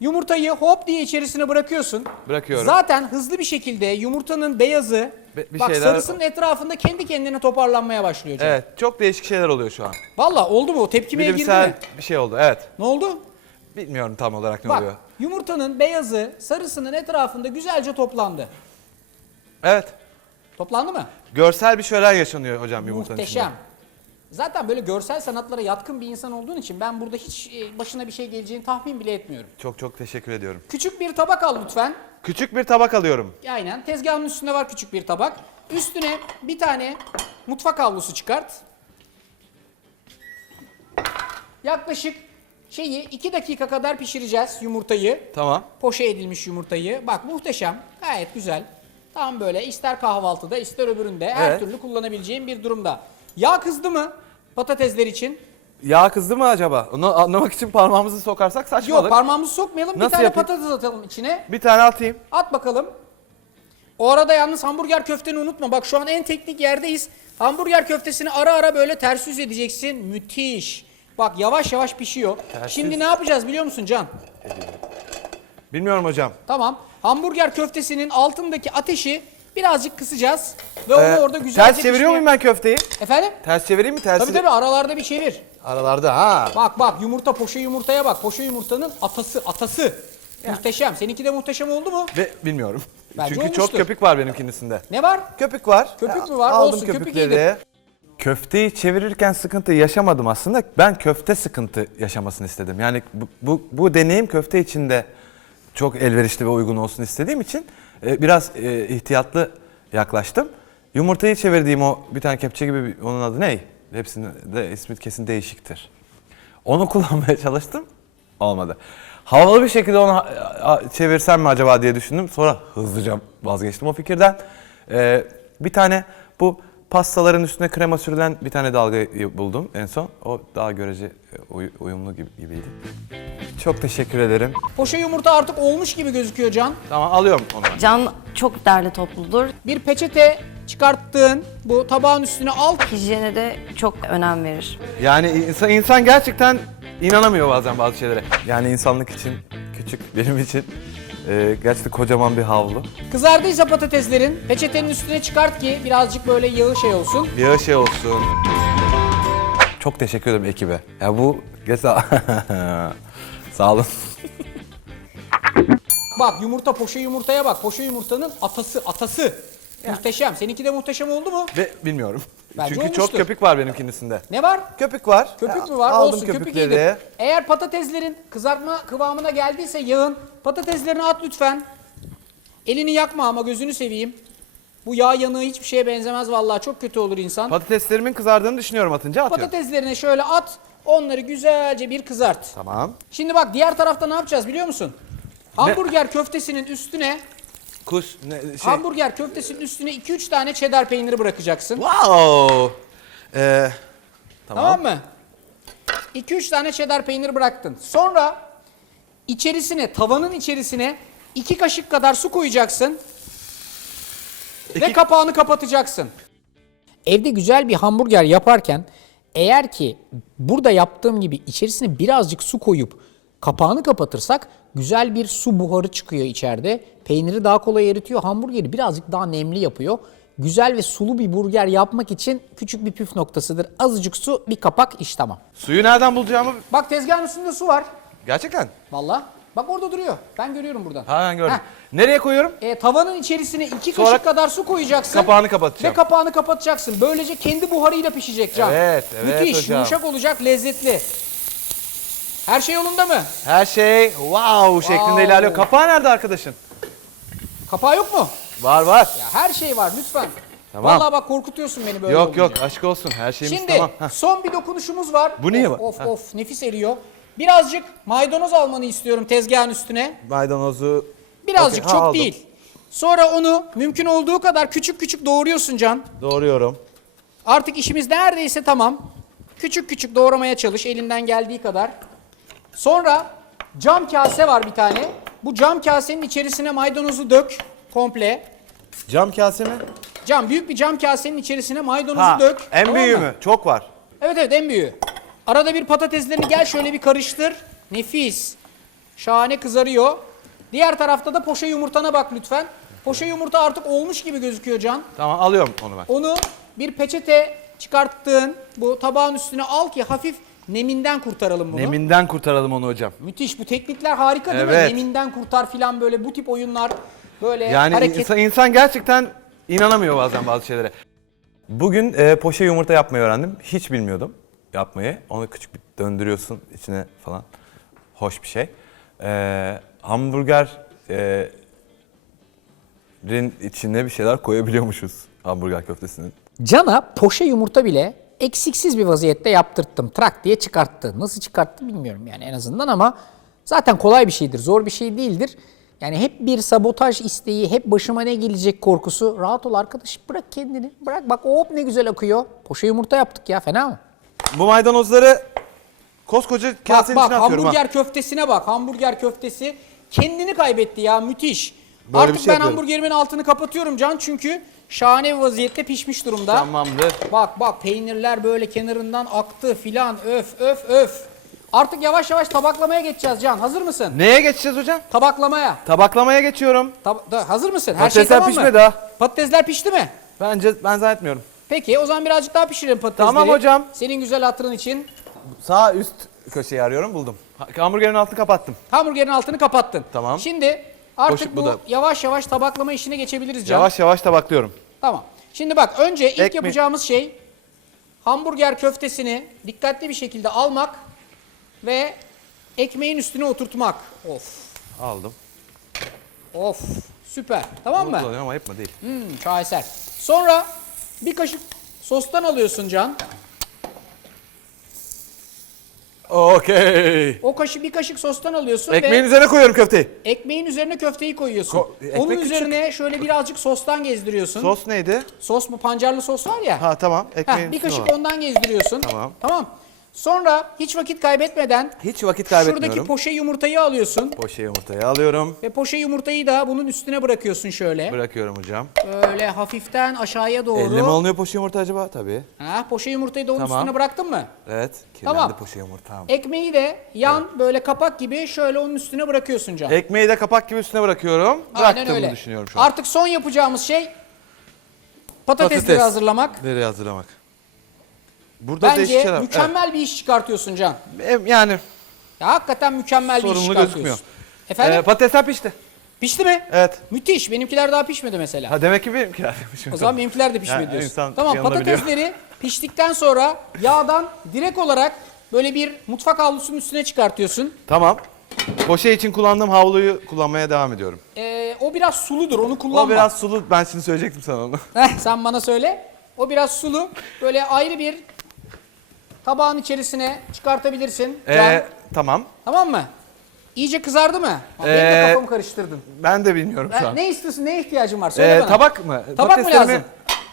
yumurtayı hop diye içerisine bırakıyorsun. Bırakıyorum. Zaten hızlı bir şekilde yumurtanın beyazı Bir bak şeyler- sarısının etrafında kendi kendine toparlanmaya başlıyor Can. Evet. Çok değişik şeyler oluyor şu an. Valla oldu mu? O tepkimeye girdi Bilimsel mi? bir şey oldu. Evet. Ne oldu? Bilmiyorum tam olarak ne Bak oluyor. yumurtanın beyazı sarısının etrafında güzelce toplandı. Evet. Toplandı mı? Görsel bir şölen yaşanıyor hocam yumurtanın Muhteşem. içinde. Zaten böyle görsel sanatlara yatkın bir insan olduğun için ben burada hiç başına bir şey geleceğini tahmin bile etmiyorum. Çok çok teşekkür ediyorum. Küçük bir tabak al lütfen. Küçük bir tabak alıyorum. Aynen. Tezgahın üstünde var küçük bir tabak. Üstüne bir tane mutfak havlusu çıkart. Yaklaşık 2 dakika kadar pişireceğiz yumurtayı. Tamam. Poşe edilmiş yumurtayı. Bak muhteşem. Gayet güzel. Tam böyle ister kahvaltıda ister öbüründe her Evet. türlü kullanabileceğim bir durumda. Yağ kızdı mı patatesler için? Yağ kızdı mı acaba? Onu anlamak için parmağımızı sokarsak saçmalık. Yok parmağımızı sokmayalım. Bir Nasıl tane yapayım? patates atalım içine. Bir tane atayım. At bakalım. O arada yalnız hamburger köfteni unutma. Bak şu an en teknik yerdeyiz. Hamburger köftesini ara ara böyle ters yüz edeceksin. Müthiş. Bak yavaş yavaş pişiyor. Ters Şimdi yüz. ne yapacağız biliyor musun Can? Bilmiyorum hocam. Tamam. Hamburger köftesinin altındaki ateşi birazcık kısacağız. Ve onu orada güzelce Ters çeviriyor muyum ben köfteyi? Efendim? Ters çevireyim mi? Tersi. Tabii tabii aralarda bir çevir. Aralarda ha. Bak yumurta poşe yumurtaya bak. Poşe yumurtanın atası. Muhteşem. Seninki de muhteşem oldu mu? Ve bilmiyorum. Bence Çünkü olmuştur. çok köpük var benimkisinde. Ne var? Köpük var. Köpük mü var? Aldım Olsun, köpük köpükleri. iyidir. Köfteyi çevirirken sıkıntı yaşamadım aslında. Ben köfte sıkıntı yaşamasını istedim. Yani bu deneyim köfte içinde çok elverişli ve uygun olsun istediğim için biraz ihtiyatlı yaklaştım. Yumurtayı çevirdiğim o bir tane kepçe gibi onun adı ne? Hepsinin de ismi kesin değişiktir. Onu kullanmaya çalıştım. Olmadı. Havalı bir şekilde onu çevirsem mi acaba diye düşündüm. Sonra hızlıca vazgeçtim o fikirden. Bir tane bu pastaların üstüne krema sürülen bir tane dalgayı buldum en son. O daha görece uyumlu gibiydi. Çok teşekkür ederim. Poşe yumurta artık olmuş gibi gözüküyor Can. Tamam alıyorum onu. Can çok derli topludur. Bir peçete çıkarttığın bu tabağın üstüne al. Hijyene de çok önem verir. Yani insan gerçekten inanamıyor bazen bazı şeylere. Yani insanlık için küçük, benim için gerçekten kocaman bir havlu. Kızardıysa patateslerin peçetenin üstüne çıkart ki birazcık böyle yağı şey olsun. Yağı şey olsun. Çok teşekkür ederim ekibe. Ya bu sağ olun. Bak yumurta poşe yumurtaya bak. Poşe yumurtanın atası. Muhteşem. Seninki de muhteşem oldu mu? Ve bilmiyorum. Bence Çünkü olmuştur. çok köpük var benimkisinde. Ne var? Köpük var. Köpük mü var? Aldım Olsun köpük köpükleri. iyidir. Eğer patateslerin kızartma kıvamına geldiyse yağın patateslerini at lütfen. Elini yakma ama gözünü seveyim. Bu yağ yanığı hiçbir şeye benzemez vallahi çok kötü olur insan. Patateslerimin kızardığını düşünüyorum atınca atıyorum. Patateslerine şöyle at. Onları güzelce bir kızart. Tamam. Şimdi bak diğer tarafta ne yapacağız biliyor musun? Hamburger köftesinin üstüne hamburger köftesinin üstüne 2-3 tane cheddar peyniri bırakacaksın. Wow. Tamam mı? 2-3 tane cheddar peynir bıraktın. Sonra tavanın içerisine 2 kaşık kadar su koyacaksın. Ve kapağını kapatacaksın. Evde güzel bir hamburger yaparken eğer ki burada yaptığım gibi içerisine birazcık su koyup kapağını kapatırsak güzel bir su buharı çıkıyor içeride. Peyniri daha kolay eritiyor. Hamburgeri birazcık daha nemli yapıyor. Güzel ve sulu bir burger yapmak için küçük bir püf noktasıdır. Azıcık su, bir kapak, iş tamam. Suyu nereden bulacağımı... Bak tezgahın üstünde su var. Gerçekten. Vallahi. Bak orada duruyor. Ben görüyorum buradan. Ha ben gördüm. Heh. Nereye koyuyorum? Tavanın içerisine 2 Sonra kaşık kadar su koyacaksın. kapağını kapatacağım. Ve kapağını kapatacaksın. Böylece kendi buharıyla pişecek Can. Evet, evet Müthiş, hocam. yumuşak olacak, lezzetli. Her şey yolunda mı? Her şey wow şeklinde ilerliyor. Kapağı nerede arkadaşın? Kapağı yok mu? Var var. Ya her şey var lütfen. Tamam. Vallahi bak korkutuyorsun beni böyle Yok yok olunca. aşk olsun her şeyimiz Şimdi tamam. Heh. son bir dokunuşumuz var. Bu niye of, var? Of Heh. of nefis eriyor. Birazcık maydanoz almanı istiyorum tezgahın üstüne. Maydanozu Birazcık Okey, çok aldım. değil. Sonra onu mümkün olduğu kadar küçük küçük doğruyorsun Can. doğruyorum. Artık işimiz neredeyse tamam. Küçük küçük doğramaya çalış elinden geldiği kadar. Sonra cam kase var bir tane. Bu cam kasenin içerisine maydanozu dök komple. Cam kase mi? Büyük bir cam kasenin içerisine maydanozu dök. en tamam büyüğü mı? mü? Çok var. Evet evet en büyüğü. Arada bir patateslerini gel şöyle bir karıştır. Nefis. Şahane kızarıyor. Diğer tarafta da poşe yumurtana bak lütfen. Poşe yumurta artık olmuş gibi gözüküyor Can. Tamam alıyorum onu ben. Onu bir peçete çıkarttığın bu tabağın üstüne al ki hafif neminden kurtaralım bunu. Neminden kurtaralım onu hocam. Müthiş. Bu teknikler harika değil mi? Evet. Neminden kurtar filan böyle bu tip oyunlar böyle Yani hareket. insan gerçekten inanamıyor bazen bazı şeylere. Bugün poşe yumurta yapmayı öğrendim. Hiç bilmiyordum yapmayı. Onu küçük bir döndürüyorsun içine falan. Hoş bir şey. Hamburgerin içine bir şeyler koyabiliyormuşuz. Hamburger köftesinin. Can'a poşe yumurta bile eksiksiz bir vaziyette yaptırttım. Trak diye çıkarttı. Nasıl çıkarttı bilmiyorum yani en azından ama zaten kolay bir şeydir. Zor bir şey değildir. Yani hep bir sabotaj isteği, hep başıma ne gelecek korkusu. Rahat ol arkadaş, bırak kendini. Bırak bak hop ne güzel akıyor. Poşe yumurta yaptık ya, fena mı? Bu maydanozları koskoca kasenin Bak içine atıyorum hamburger köftesine bak. Hamburger köftesi kendini kaybetti ya, müthiş. Böyle Artık bir şey ben yapıyorum. hamburgerimin altını kapatıyorum Can çünkü şahane bir vaziyette pişmiş durumda. Tamamdır. Bak peynirler böyle kenarından aktı filan, öf öf öf. Artık yavaş yavaş tabaklamaya geçeceğiz Can. Hazır mısın? Neye geçeceğiz hocam? Tabaklamaya. Tabaklamaya geçiyorum. Hazır mısın? Her Patatesler şey tamam mı? pişmedi ha. Patatesler pişti mi? Ben zannetmiyorum. Peki o zaman birazcık daha pişirelim patatesleri. Tamam hocam. Senin güzel hatırın için. Sağ üst köşeyi arıyorum buldum. Hamburgerin altını kapattım. Hamburgerin altını kapattın. Tamam. Şimdi artık Boşluk bu bu da. yavaş yavaş tabaklama işine geçebiliriz Can. Yavaş yavaş tabaklıyorum. Tamam. Şimdi bak önce ilk Ekmek. yapacağımız şey hamburger köftesini dikkatli bir şekilde almak ve ekmeğin üstüne oturtmak. Of. Aldım. Of. Süper. Tamam mı? Kullanıyorum ama yapma değil. Şaheser. Sonra bir kaşık sostan alıyorsun Can. Okey. Bir kaşık sostan alıyorsun Ekmeğin ve üzerine koyuyorum köfteyi. ekmeğin üzerine köfteyi koyuyorsun. Ekmek Onun küçük. üzerine şöyle birazcık sostan gezdiriyorsun. Sos neydi? Sos mu? Pancarlı sos var ya. Ha tamam. Ekmeğin Bir üstüne kaşık var. ondan gezdiriyorsun. Tamam. Tamam. Sonra hiç vakit kaybetmeden Hiç vakit kaybetmiyorum. şuradaki poşe yumurtayı alıyorsun. Poşe yumurtayı alıyorum. Ve poşe yumurtayı da bunun üstüne bırakıyorsun şöyle. Bırakıyorum hocam. Böyle hafiften aşağıya doğru. Elle mi alınıyor poşe yumurta acaba? Tabii. Poşe yumurtayı da onun Tamam. üstüne bıraktın mı? Evet. Kirlendi Tamam. poşe yumurtam. Ekmeği de yan böyle kapak gibi şöyle onun üstüne bırakıyorsun Can. Ekmeği de kapak gibi üstüne bırakıyorum. Aynen Bıraktığımı öyle. düşünüyorum şu an. Artık son yapacağımız şey patatesleri Patates. hazırlamak. Nereye hazırlamak? Burada değişik Bence şeyler. mükemmel bir iş çıkartıyorsun Can. Evet. Yani Ya hakikaten mükemmel bir iş sorunlu çıkartıyorsun. gözükmüyor. Efendim? Patatesler pişti. Pişti mi? Evet. Müthiş. Benimkiler daha pişmedi mesela. Ha demek ki benimkiler demiş. O zaman benimkiler de pişmedi Yani diyorsun. insan Tamam, yanında patatesleri piştikten sonra yağdan direkt olarak böyle bir mutfak havlusunun üstüne çıkartıyorsun. Tamam. Poşe için kullandığım havluyu kullanmaya devam ediyorum. O biraz suludur, onu kullanma. O biraz sulu. Ben şimdi söyleyecektim sana onu. Sen bana söyle. O biraz sulu. Böyle ayrı bir tabağın içerisine çıkartabilirsin. Can. Tamam. Tamam mı? İyice kızardı mı? Benim de kafamı karıştırdın. Ben de bilmiyorum şu an. Ne istiyorsun, neye ihtiyacın var? Söyle bana. Tabak mı? Tabak mı Patateslerimi- lazım?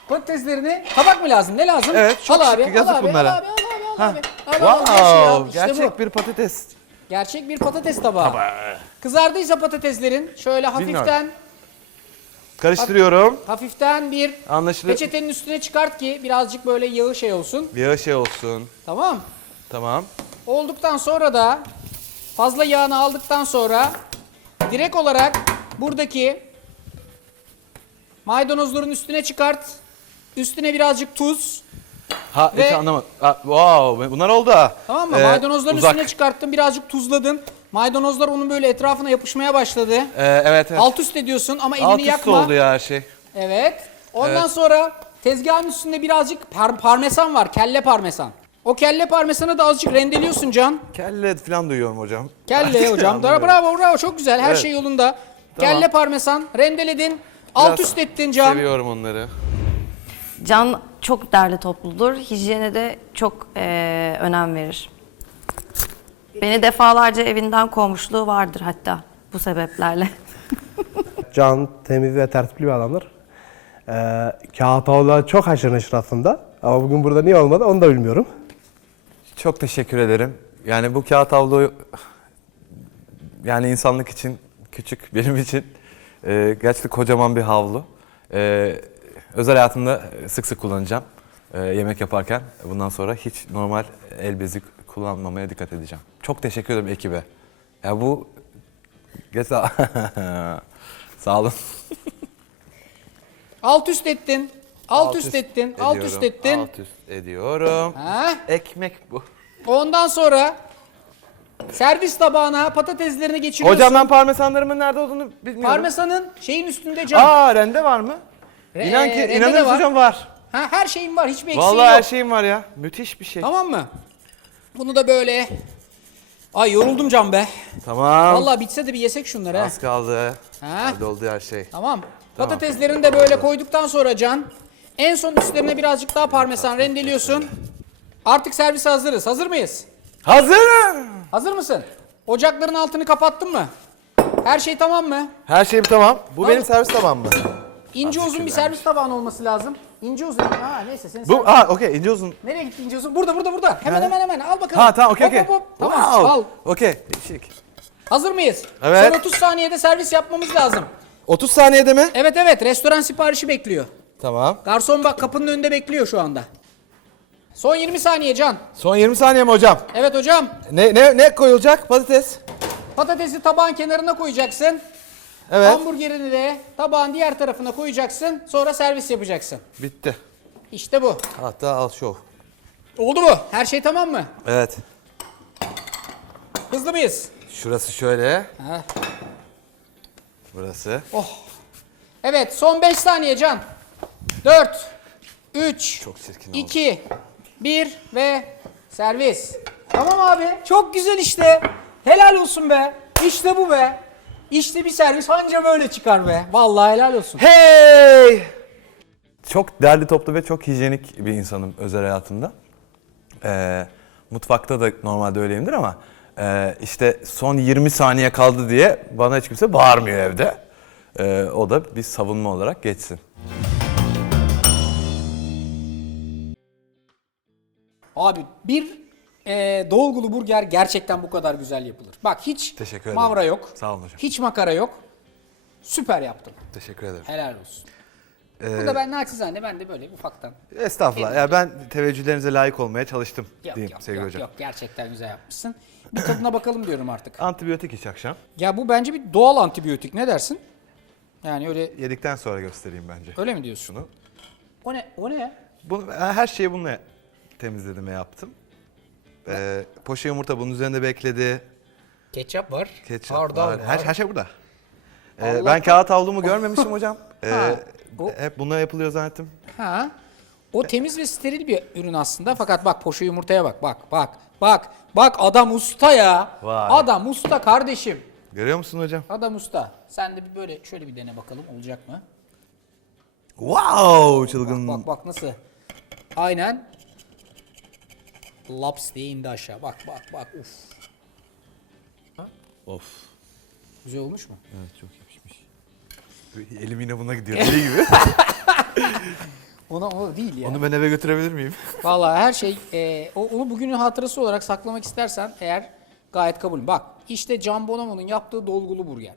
Patateslerini, tabak mı lazım? Ne lazım? Evet, çok al abi, şık, yazık al abi, bunlara. al abi, al Ha. abi, al abi. Al, Wow, işte gerçek bu. bir patates. Gerçek bir patates tabağı. Kızardıysa patateslerin şöyle hafiften bir Anlaşılır. peçetenin üstüne çıkart ki birazcık böyle yağı şey olsun. Bir şey olsun. Tamam. Tamam. Olduktan sonra da fazla yağını aldıktan sonra direkt olarak buradaki maydanozların üstüne çıkart. Üstüne birazcık tuz. Ha Ve- hiç anlamadım. Wow, bunlar oldu ha. Tamam mı? Maydanozların uzak. üstüne çıkarttın, birazcık tuzladın. Maydanozlar onun böyle etrafına yapışmaya başladı. Evet. Alt üst ediyorsun ama elini Alt üst yakma. oldu ya her şey. Evet. Ondan sonra tezgahın üstünde birazcık parmesan var. Kelle parmesan. O kelle parmesanı da azıcık rendeliyorsun Can. Kelle falan duyuyorum hocam. Kelle hocam. Bravo çok güzel. Her Evet. şey yolunda. Tamam. Kelle parmesan rendeledin. Alt üst ettin Can. Seviyorum onları. Can çok derli topludur. Hijyene de çok önem verir. Beni defalarca evinden kovmuşluğu vardır hatta bu sebeplerle. Can temiz ve tertipli bir adamdır. Kağıtoğlu çok haşır neşir aslında. Ama bugün burada niye olmadı onu da bilmiyorum. Çok teşekkür ederim. Yani bu kağıt havlu yani insanlık için küçük, benim için gerçekten kocaman bir havlu. Özel hayatımda sık sık kullanacağım yemek yaparken. Bundan sonra hiç normal el bezi kullanmamaya dikkat edeceğim. Çok teşekkür ederim ekibe. Ya bu sağ olun. Alt üst ettin. Alt üst ettin. Alt üst ettin. Alt üst ediyorum. Ha? Ekmek bu. Ondan sonra servis tabağına patateslerini geçiriyorsun. Hocam ben parmesanlarımın nerede olduğunu bilmiyorum. Parmesanın şeyin üstünde Can. Rende var mı? İnan ki rende de inanırız var. hocam var. Ha, her şeyin var. Hiçbir eksiği Vallahi yok. her şeyim var ya. Müthiş bir şey. Tamam mı? Bunu da böyle... Ay yoruldum Can be. Tamam. Vallahi bitse de bir yesek şunları ha. Az kaldı. Ha? Nerede oldu her şey? Tamam. Patateslerini de böyle koyduktan sonra Can, en son üstlerine birazcık daha parmesan rendeliyorsun. Artık servise hazırız. Hazır mıyız? Hazırım. Hazır mısın? Ocakların altını kapattın mı? Her şey tamam mı? Her şeyim tamam. Bu Tamam. benim servis tabağım mı? İnce uzun bir servis tabağın olması lazım. İnce uzun. Ha neyse senin Bu okey ince uzun. Nereye gitti ince uzun? Burada. Hemen al bakalım. Ha tamam okey. Hop. Tamam Wow. al. Okey. Değişik. Hazır mıyız? Evet. Son 30 saniyede servis yapmamız lazım. 30 saniyede mi? Evet restoran siparişi bekliyor. Tamam. Garson bak kapının önünde bekliyor şu anda. Son 20 saniye Can. Son 20 saniye mi hocam? Evet hocam. Ne koyulacak? Patates. Patatesi tabağın kenarına koyacaksın. Evet. Hamburgerini de tabağın diğer tarafına koyacaksın. Sonra servis yapacaksın. Bitti. İşte bu. Hatta al şov. Oldu mu? Her şey tamam mı? Evet. Hızlı mıyız? Şurası şöyle. Ha. Burası. Evet son 5 saniye Can. 4, 3, Çok çirkin oldu. 2, 1 ve servis. Tamam abi. Çok güzel işte. Helal olsun be. İşte bu be. İşte bir servis anca böyle çıkar be. Vallahi helal olsun. Hey! Çok derli toplu ve çok hijyenik bir insanım özel hayatımda. Mutfakta da normalde öyleyimdir ama işte son 20 saniye kaldı diye bana hiç kimse bağırmıyor evde. O da bir savunma olarak geçsin. Abi bir dolgulu burger gerçekten bu kadar güzel yapılır. Bak hiç Teşekkür ederim. mavra yok. Sağ olun hocam. Hiç makara yok. Süper yaptın. Teşekkür ederim. Helal olsun. Burada ben naçizane ben de böyle ufaktan. Estağfurullah. Ya ben teveccühlerinize layık olmaya çalıştım diyeyim Yok, sevgili yok, hocam. yok gerçekten güzel yapmışsın. Bir tadına bakalım diyorum artık. Antibiyotik iç akşam. Ya bu bence bir doğal antibiyotik ne dersin? Yani öyle Yedikten sonra göstereyim bence. öyle mi diyorsun? Şunu. O ne? O ne? Bunu, her şeyi bununla temizledim ve yaptım. Poşe yumurta bunun üzerinde bekledi. Ketçap var. Ketçap hardal var. Her şey burada. Allah Ben kağıt havlumu görmemiştim hocam. bu- Hep bununla yapılıyor zannettim. Ha. O temiz ve steril bir ürün aslında. Fakat bak poşe yumurtaya bak. Bak adam usta ya. Vay. Adam usta kardeşim. Görüyor musun hocam? Adam usta. Sen de bir böyle şöyle bir dene bakalım olacak mı? Wow çılgın. Bak nasıl? Aynen. Laps diye indi aşağı. Bak. Uf. Of. Güzel olmuş mu? Evet çok yapışmış. Elim yine buna gidiyor deli gibi. O değil ya. Onu ben eve götürebilir miyim? Vallahi her şey onu bugünün hatırası olarak saklamak istersen eğer gayet kabul. Bak işte Can Bonomo'nun yaptığı dolgulu burger.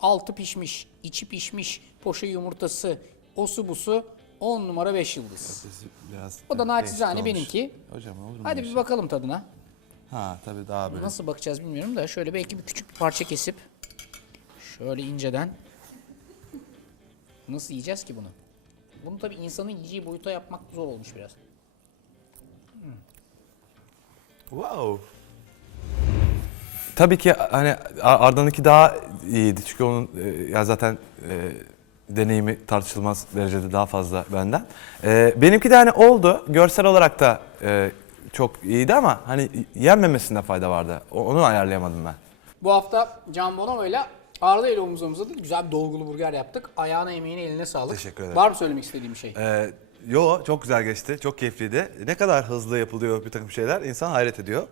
Altı pişmiş, içi pişmiş, poşe yumurtası, osu busu 10 numara 5 yıldız. Biraz O da naçizane değişik olmuş. benimki. Hocam olur mu? Hadi bir bakalım tadına. Ha tabii daha böyle. Nasıl bakacağız bilmiyorum da şöyle belki bir küçük bir parça kesip şöyle inceden nasıl yiyeceğiz ki bunu? Bunu tabii insanın yiyeceği boyuta yapmak zor olmuş biraz. Wow. Tabii ki hani Arda'nınki daha iyiydi çünkü onun ya zaten deneyimi tartışılmaz derecede daha fazla benden. Benimki de hani oldu. Görsel olarak da çok iyiydi ama hani yenmemesinde fayda vardı. Onu ayarlayamadım ben. Bu hafta Can Bonomo ile Arda ile omuz omuza da güzel bir dolgulu burger yaptık. Ayağına emeğine eline sağlık. Teşekkür ederim. Var mı söylemek istediğim bir şey? Yo çok güzel geçti. Çok keyifliydi. Ne kadar hızlı yapılıyor bir takım şeyler insan hayret ediyor.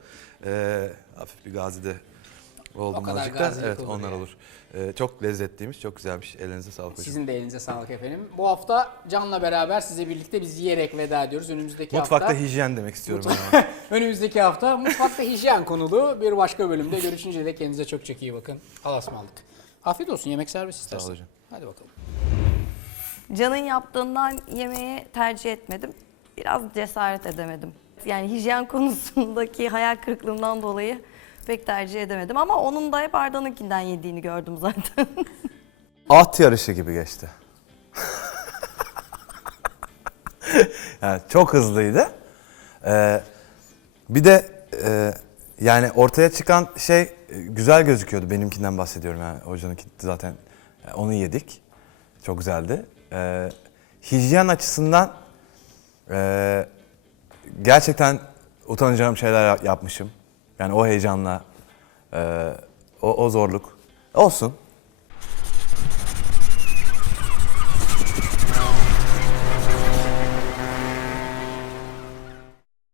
Hafif bir gazide oldum O kadar azıcık da. gazilik Evet olur onlar yani. olur. Çok lezzetliymiş, çok güzelmiş. Elinize sağlık hocam. Sizin de elinize sağlık efendim. Bu hafta Can'la beraber size birlikte biz yiyerek veda ediyoruz. Önümüzdeki Mutfakta hafta hijyen demek istiyorum ben. önümüzdeki hafta mutfakta hijyen konulu bir başka bölümde görüşünceye dek kendinize çok iyi bakın. Allah'a ısmarladık. Afiyet olsun. Yemek servis istersen. ol hocam. Hadi bakalım. Can'ın yaptığından yemeği tercih etmedim. Biraz cesaret edemedim. Yani hijyen konusundaki hayal kırıklığından dolayı pek tercih edemedim. Ama onun da hep Arda'nınkinden yediğini gördüm zaten. At yarışı gibi geçti. Yani çok hızlıydı. Bir de yani ortaya çıkan şey güzel gözüküyordu. Benimkinden bahsediyorum yani. Hocanınki zaten onu yedik. Çok güzeldi. Hijyen açısından gerçekten utanacağım şeyler yapmışım. Yani o heyecanla, o zorluk. Olsun.